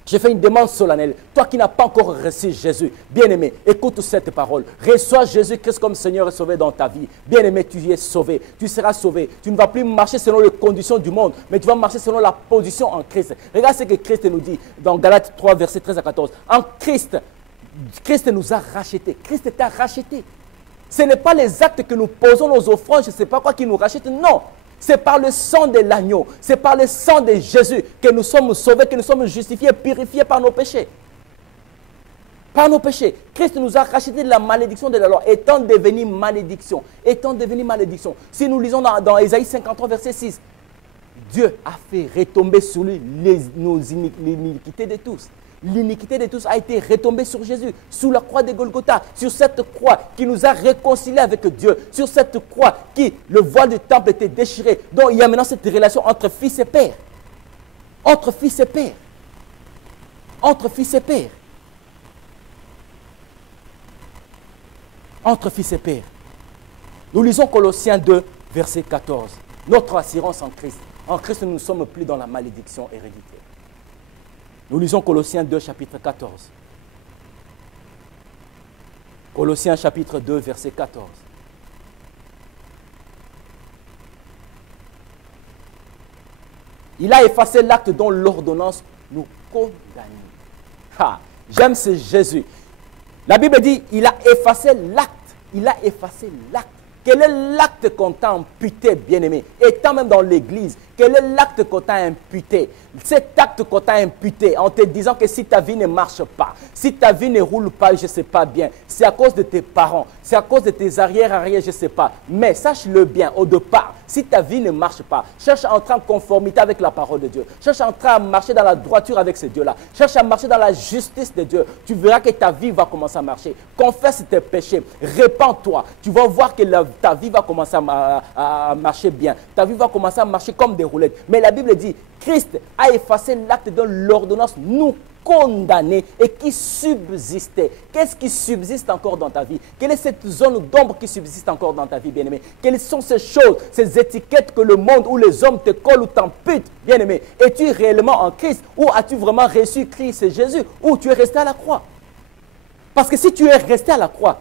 Je fais une demande solennelle. Toi qui n'as pas encore reçu Jésus, bien-aimé, écoute cette parole. Reçois Jésus-Christ comme Seigneur et Sauveur dans ta vie. Bien-aimé, tu es sauvé. Tu seras sauvé. Tu ne vas plus marcher selon les conditions du monde, mais tu vas marcher selon la position en Christ. Regarde ce que Christ nous dit dans Galates 3, versets 13 à 14. En Christ, Christ nous a rachetés. Christ t'a racheté. Ce n'est pas les actes que nous posons nos offrandes, je ne sais pas quoi qui nous rachète. Non. C'est par le sang de l'agneau, c'est par le sang de Jésus que nous sommes sauvés, que nous sommes justifiés, purifiés par nos péchés. Par nos péchés. Christ nous a racheté de la malédiction de la loi, étant devenu malédiction. Étant devenu malédiction. Si nous lisons dans Ésaïe 53, verset 6, Dieu a fait retomber sur lui l'iniquité de tous. L'iniquité de tous a été retombée sur Jésus, sous la croix de Golgotha, sur cette croix qui nous a réconciliés avec Dieu, sur cette croix qui, le voile du temple était déchiré. Donc il y a maintenant cette relation entre fils et père. Entre fils et père. Entre fils et père. Entre fils et père. Nous lisons Colossiens 2, verset 14. Notre assurance en Christ. En Christ, nous ne sommes plus dans la malédiction héréditaire. Nous lisons Colossiens 2, chapitre 14. Colossiens chapitre 2, verset 14. Il a effacé l'acte dont l'ordonnance nous condamne. J'aime ce Jésus. La Bible dit, il a effacé l'acte. Il a effacé l'acte. Quel est l'acte qu'on t'a imputé, bien-aimé? Étant même dans l'église, quel est l'acte qu'on t'a imputé? Cet acte qu'on t'a imputé en te disant que si ta vie ne marche pas, si ta vie ne roule pas, je ne sais pas bien, c'est à cause de tes parents, c'est à cause de tes arrière-arrière, je ne sais pas. Mais sache-le bien, au départ, si ta vie ne marche pas, cherche à entrer en conformité avec la parole de Dieu. Cherche à entrer à marcher dans la droiture avec ce Dieu-là. Cherche à marcher dans la justice de Dieu. Tu verras que ta vie va commencer à marcher. Confesse tes péchés. Répands-toi. Tu vas voir que ta vie va commencer à marcher bien. Ta vie va commencer à marcher comme des roulettes. Mais la Bible dit, Christ a effacé l'acte de l'ordonnance nous condamnés et qui subsistait. Qu'est-ce qui subsiste encore dans ta vie? Quelle est cette zone d'ombre qui subsiste encore dans ta vie, bien-aimé? Quelles sont ces choses, ces étiquettes que le monde ou les hommes te collent ou t'amputent, bien-aimé? Es-tu réellement en Christ ou as-tu vraiment reçu Christ et Jésus ou tu es resté à la croix? Parce que si tu es resté à la croix,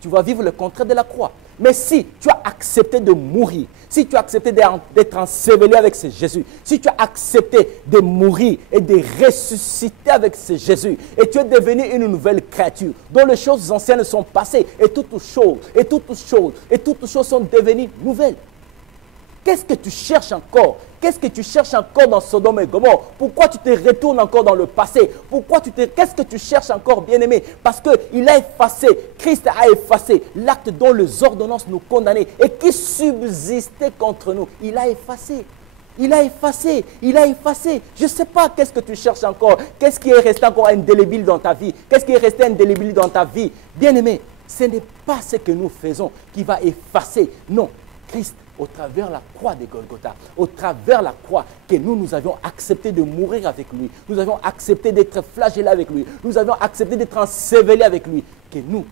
tu vas vivre le contraire de la croix. Mais si tu as accepté de mourir, si tu as accepté d'être enseveli avec ce Jésus, si tu as accepté de mourir et de ressusciter avec ce Jésus, et tu es devenu une nouvelle créature, dont les choses anciennes sont passées, et toutes choses sont devenues nouvelles. Qu'est-ce que tu cherches encore? Qu'est-ce que tu cherches encore dans Sodome et Gomorrhe? Pourquoi tu te retournes encore dans le passé? Qu'est-ce que tu cherches encore, bien-aimé? Parce qu'il a effacé, Christ a effacé l'acte dont les ordonnances nous condamnaient et qui subsistait contre nous. Il a effacé. Il a effacé, il a effacé. Je ne sais pas qu'est-ce que tu cherches encore. Qu'est-ce qui est resté encore indélébile dans ta vie? Qu'est-ce qui est resté indélébile dans ta vie? Bien-aimé, ce n'est pas ce que nous faisons qui va effacer. Non, Christ, au travers la croix de Golgotha, au travers la croix que nous avions accepté de mourir avec lui, nous avions accepté d'être flagellés avec lui, nous avions accepté d'être ensevelés avec lui, que nous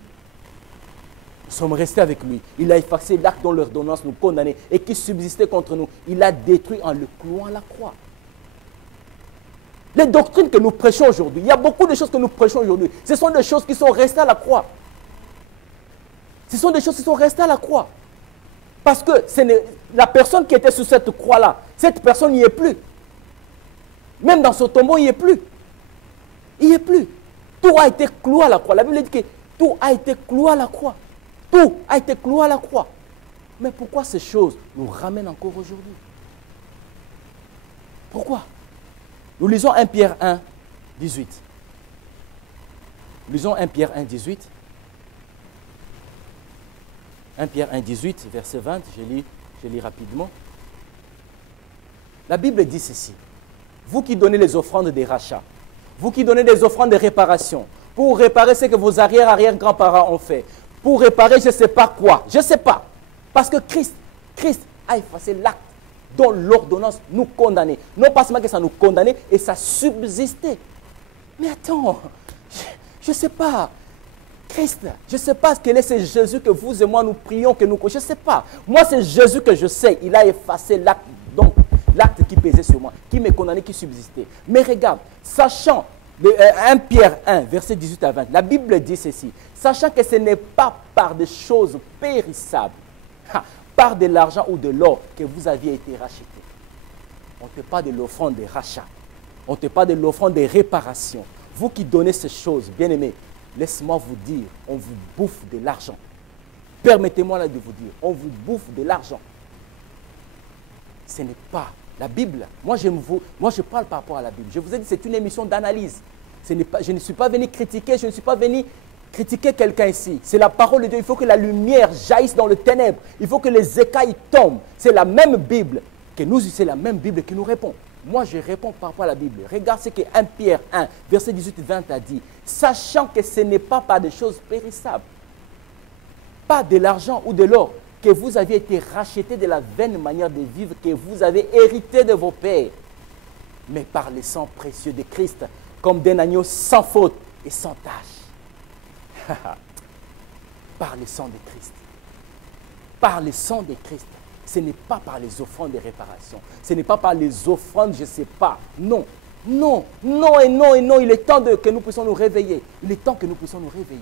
sommes restés avec lui. Il a effacé l'acte dont l'ordonnance nous condamnait et qui subsistait contre nous. Il l'a détruit en le clouant à la croix. Les doctrines que nous prêchons aujourd'hui, il y a beaucoup de choses que nous prêchons aujourd'hui, ce sont des choses qui sont restées à la croix. Ce sont des choses qui sont restées à la croix. Parce que la personne qui était sur cette croix-là, cette personne n'y est plus. Même dans son tombeau, il n'y est plus. Il n'y est plus. Tout a été cloué à la croix. La Bible dit que tout a été cloué à la croix. Tout a été cloué à la croix. Mais pourquoi ces choses nous ramènent encore aujourd'hui? Pourquoi? Nous lisons 1 Pierre 1, 18. Lisons 1 Pierre 1, 18. 1 Pierre 1, 18, verset 20, je lis rapidement. La Bible dit ceci. Vous qui donnez les offrandes des rachats, vous qui donnez des offrandes de réparation, pour réparer ce que vos arrière-grands-parents ont fait, pour réparer je ne sais pas quoi, je ne sais pas. Parce que Christ a effacé l'acte dont l'ordonnance nous condamnait. Non pas seulement que ça nous condamnait, et ça subsistait. Mais attends, je ne sais pas. Christ, je ne sais pas quel est ce Jésus que vous et moi nous prions, que nous... Je ne sais pas. Moi, c'est Jésus que je sais. Il a effacé l'acte, donc l'acte qui pesait sur moi, qui me condamnait, qui subsistait. Mais regarde, sachant, 1 Pierre 1, verset 18 à 20, la Bible dit ceci, sachant que ce n'est pas par des choses périssables, par de l'argent ou de l'or que vous aviez été rachetés. On ne te parle de l'offrande des rachats. On ne te parle de l'offrande des réparations. Vous qui donnez ces choses, bien-aimés, laisse-moi vous dire, on vous bouffe de l'argent. Permettez-moi là de vous dire, on vous bouffe de l'argent. Ce n'est pas la Bible. Moi, je parle par rapport à la Bible. Je vous ai dit, c'est une émission d'analyse. Je ne suis pas venu critiquer, je ne suis pas venu critiquer quelqu'un ici. C'est la parole de Dieu. Il faut que la lumière jaillisse dans le ténèbre. Il faut que les écailles tombent. C'est la même Bible c'est la même Bible qui nous répond. Moi, je réponds par rapport à la Bible. Regarde ce que 1 Pierre 1, verset 18-20 a dit. Sachant que ce n'est pas par des choses périssables, pas de l'argent ou de l'or, que vous aviez été rachetés de la vaine manière de vivre que vous avez hérité de vos pères, mais par le sang précieux de Christ, comme d'un agneau sans faute et sans tache. Par le sang de Christ. Par le sang de Christ. Ce n'est pas par les offrandes de réparation. Ce n'est pas par les offrandes, je ne sais pas. Non, non, non et non et non. Il est temps que nous puissions nous réveiller. Il est temps que nous puissions nous réveiller.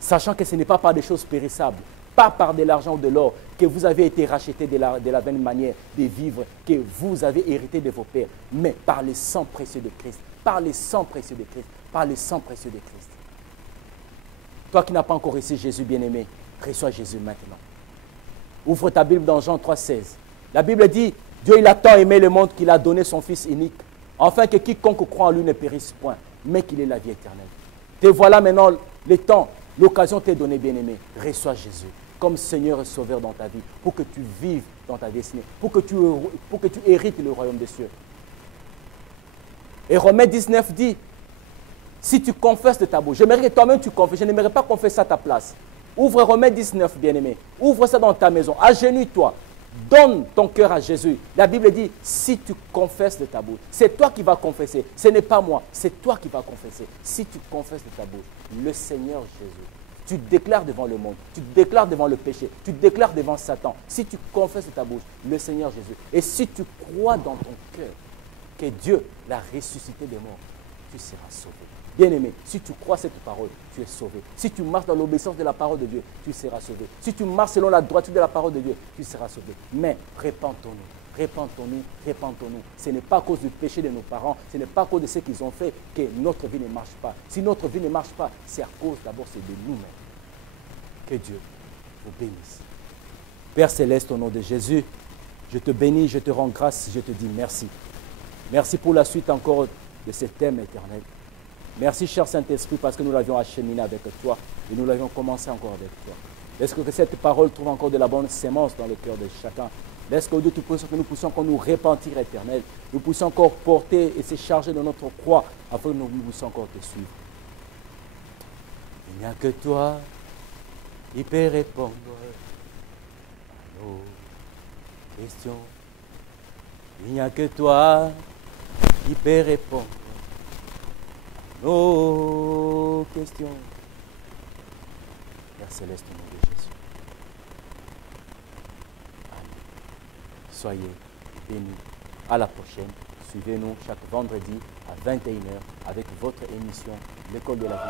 Sachant que ce n'est pas par des choses périssables, pas par de l'argent ou de l'or, que vous avez été rachetés de la vaine manière de vivre, que vous avez hérité de vos pères, mais par le sang précieux de Christ. Par le sang précieux de Christ. Par le sang précieux de Christ. Toi qui n'as pas encore reçu Jésus bien-aimé, reçois Jésus maintenant. Ouvre ta Bible dans Jean 3,16. La Bible dit, Dieu il a tant aimé le monde qu'il a donné son Fils unique, afin que quiconque croit en lui ne périsse point, mais qu'il ait la vie éternelle. Te voilà maintenant le temps, l'occasion t'est donnée, bien-aimé. Reçois Jésus comme Seigneur et Sauveur dans ta vie, pour que tu vives dans ta destinée, pour que tu hérites le royaume des cieux. Et Romains 19 dit, si tu confesses de ta bouche, j'aimerais que toi-même tu confesses, je n'aimerais pas confesser à ta place. Ouvre Romains 19, bien-aimé. Ouvre ça dans ta maison. Agenouille-toi. Donne ton cœur à Jésus. La Bible dit, si tu confesses de ta bouche, c'est toi qui vas confesser. Ce n'est pas moi, c'est toi qui vas confesser. Si tu confesses de ta bouche, le Seigneur Jésus, tu déclares devant le monde, tu déclares devant le péché, tu déclares devant Satan. Si tu confesses de ta bouche, le Seigneur Jésus, et si tu crois dans ton cœur que Dieu l'a ressuscité des morts, tu seras sauvé. Bien-aimé, si tu crois cette parole, tu es sauvé. Si tu marches dans l'obéissance de la parole de Dieu, tu seras sauvé. Si tu marches selon la droiture de la parole de Dieu, tu seras sauvé. Mais répentons-nous, répentons-nous, répentons-nous. Ce n'est pas à cause du péché de nos parents, ce n'est pas à cause de ce qu'ils ont fait que notre vie ne marche pas. Si notre vie ne marche pas, c'est à cause d'abord de nous-mêmes. Que Dieu vous bénisse. Père Céleste, au nom de Jésus, je te bénis, je te rends grâce, je te dis merci. Merci pour la suite encore de ce thème éternel. Merci, cher Saint-Esprit, parce que nous l'avions acheminé avec toi et nous l'avions commencé encore avec toi. Laisse que cette parole trouve encore de la bonne sémence dans le cœur de chacun. Laisse que Dieu te puisse que nous puissions encore nous repentir, éternel. Nous puissions encore porter et se charger de notre croix afin que nous puissions encore te suivre. Il n'y a que toi qui peux répondre à nos questions. Il n'y a que toi qui peux répondre à nos questions. Père Céleste, au nom de Jésus. Amen. Soyez bénis. À la prochaine. Suivez-nous chaque vendredi à 21h avec votre émission L'école de la vie.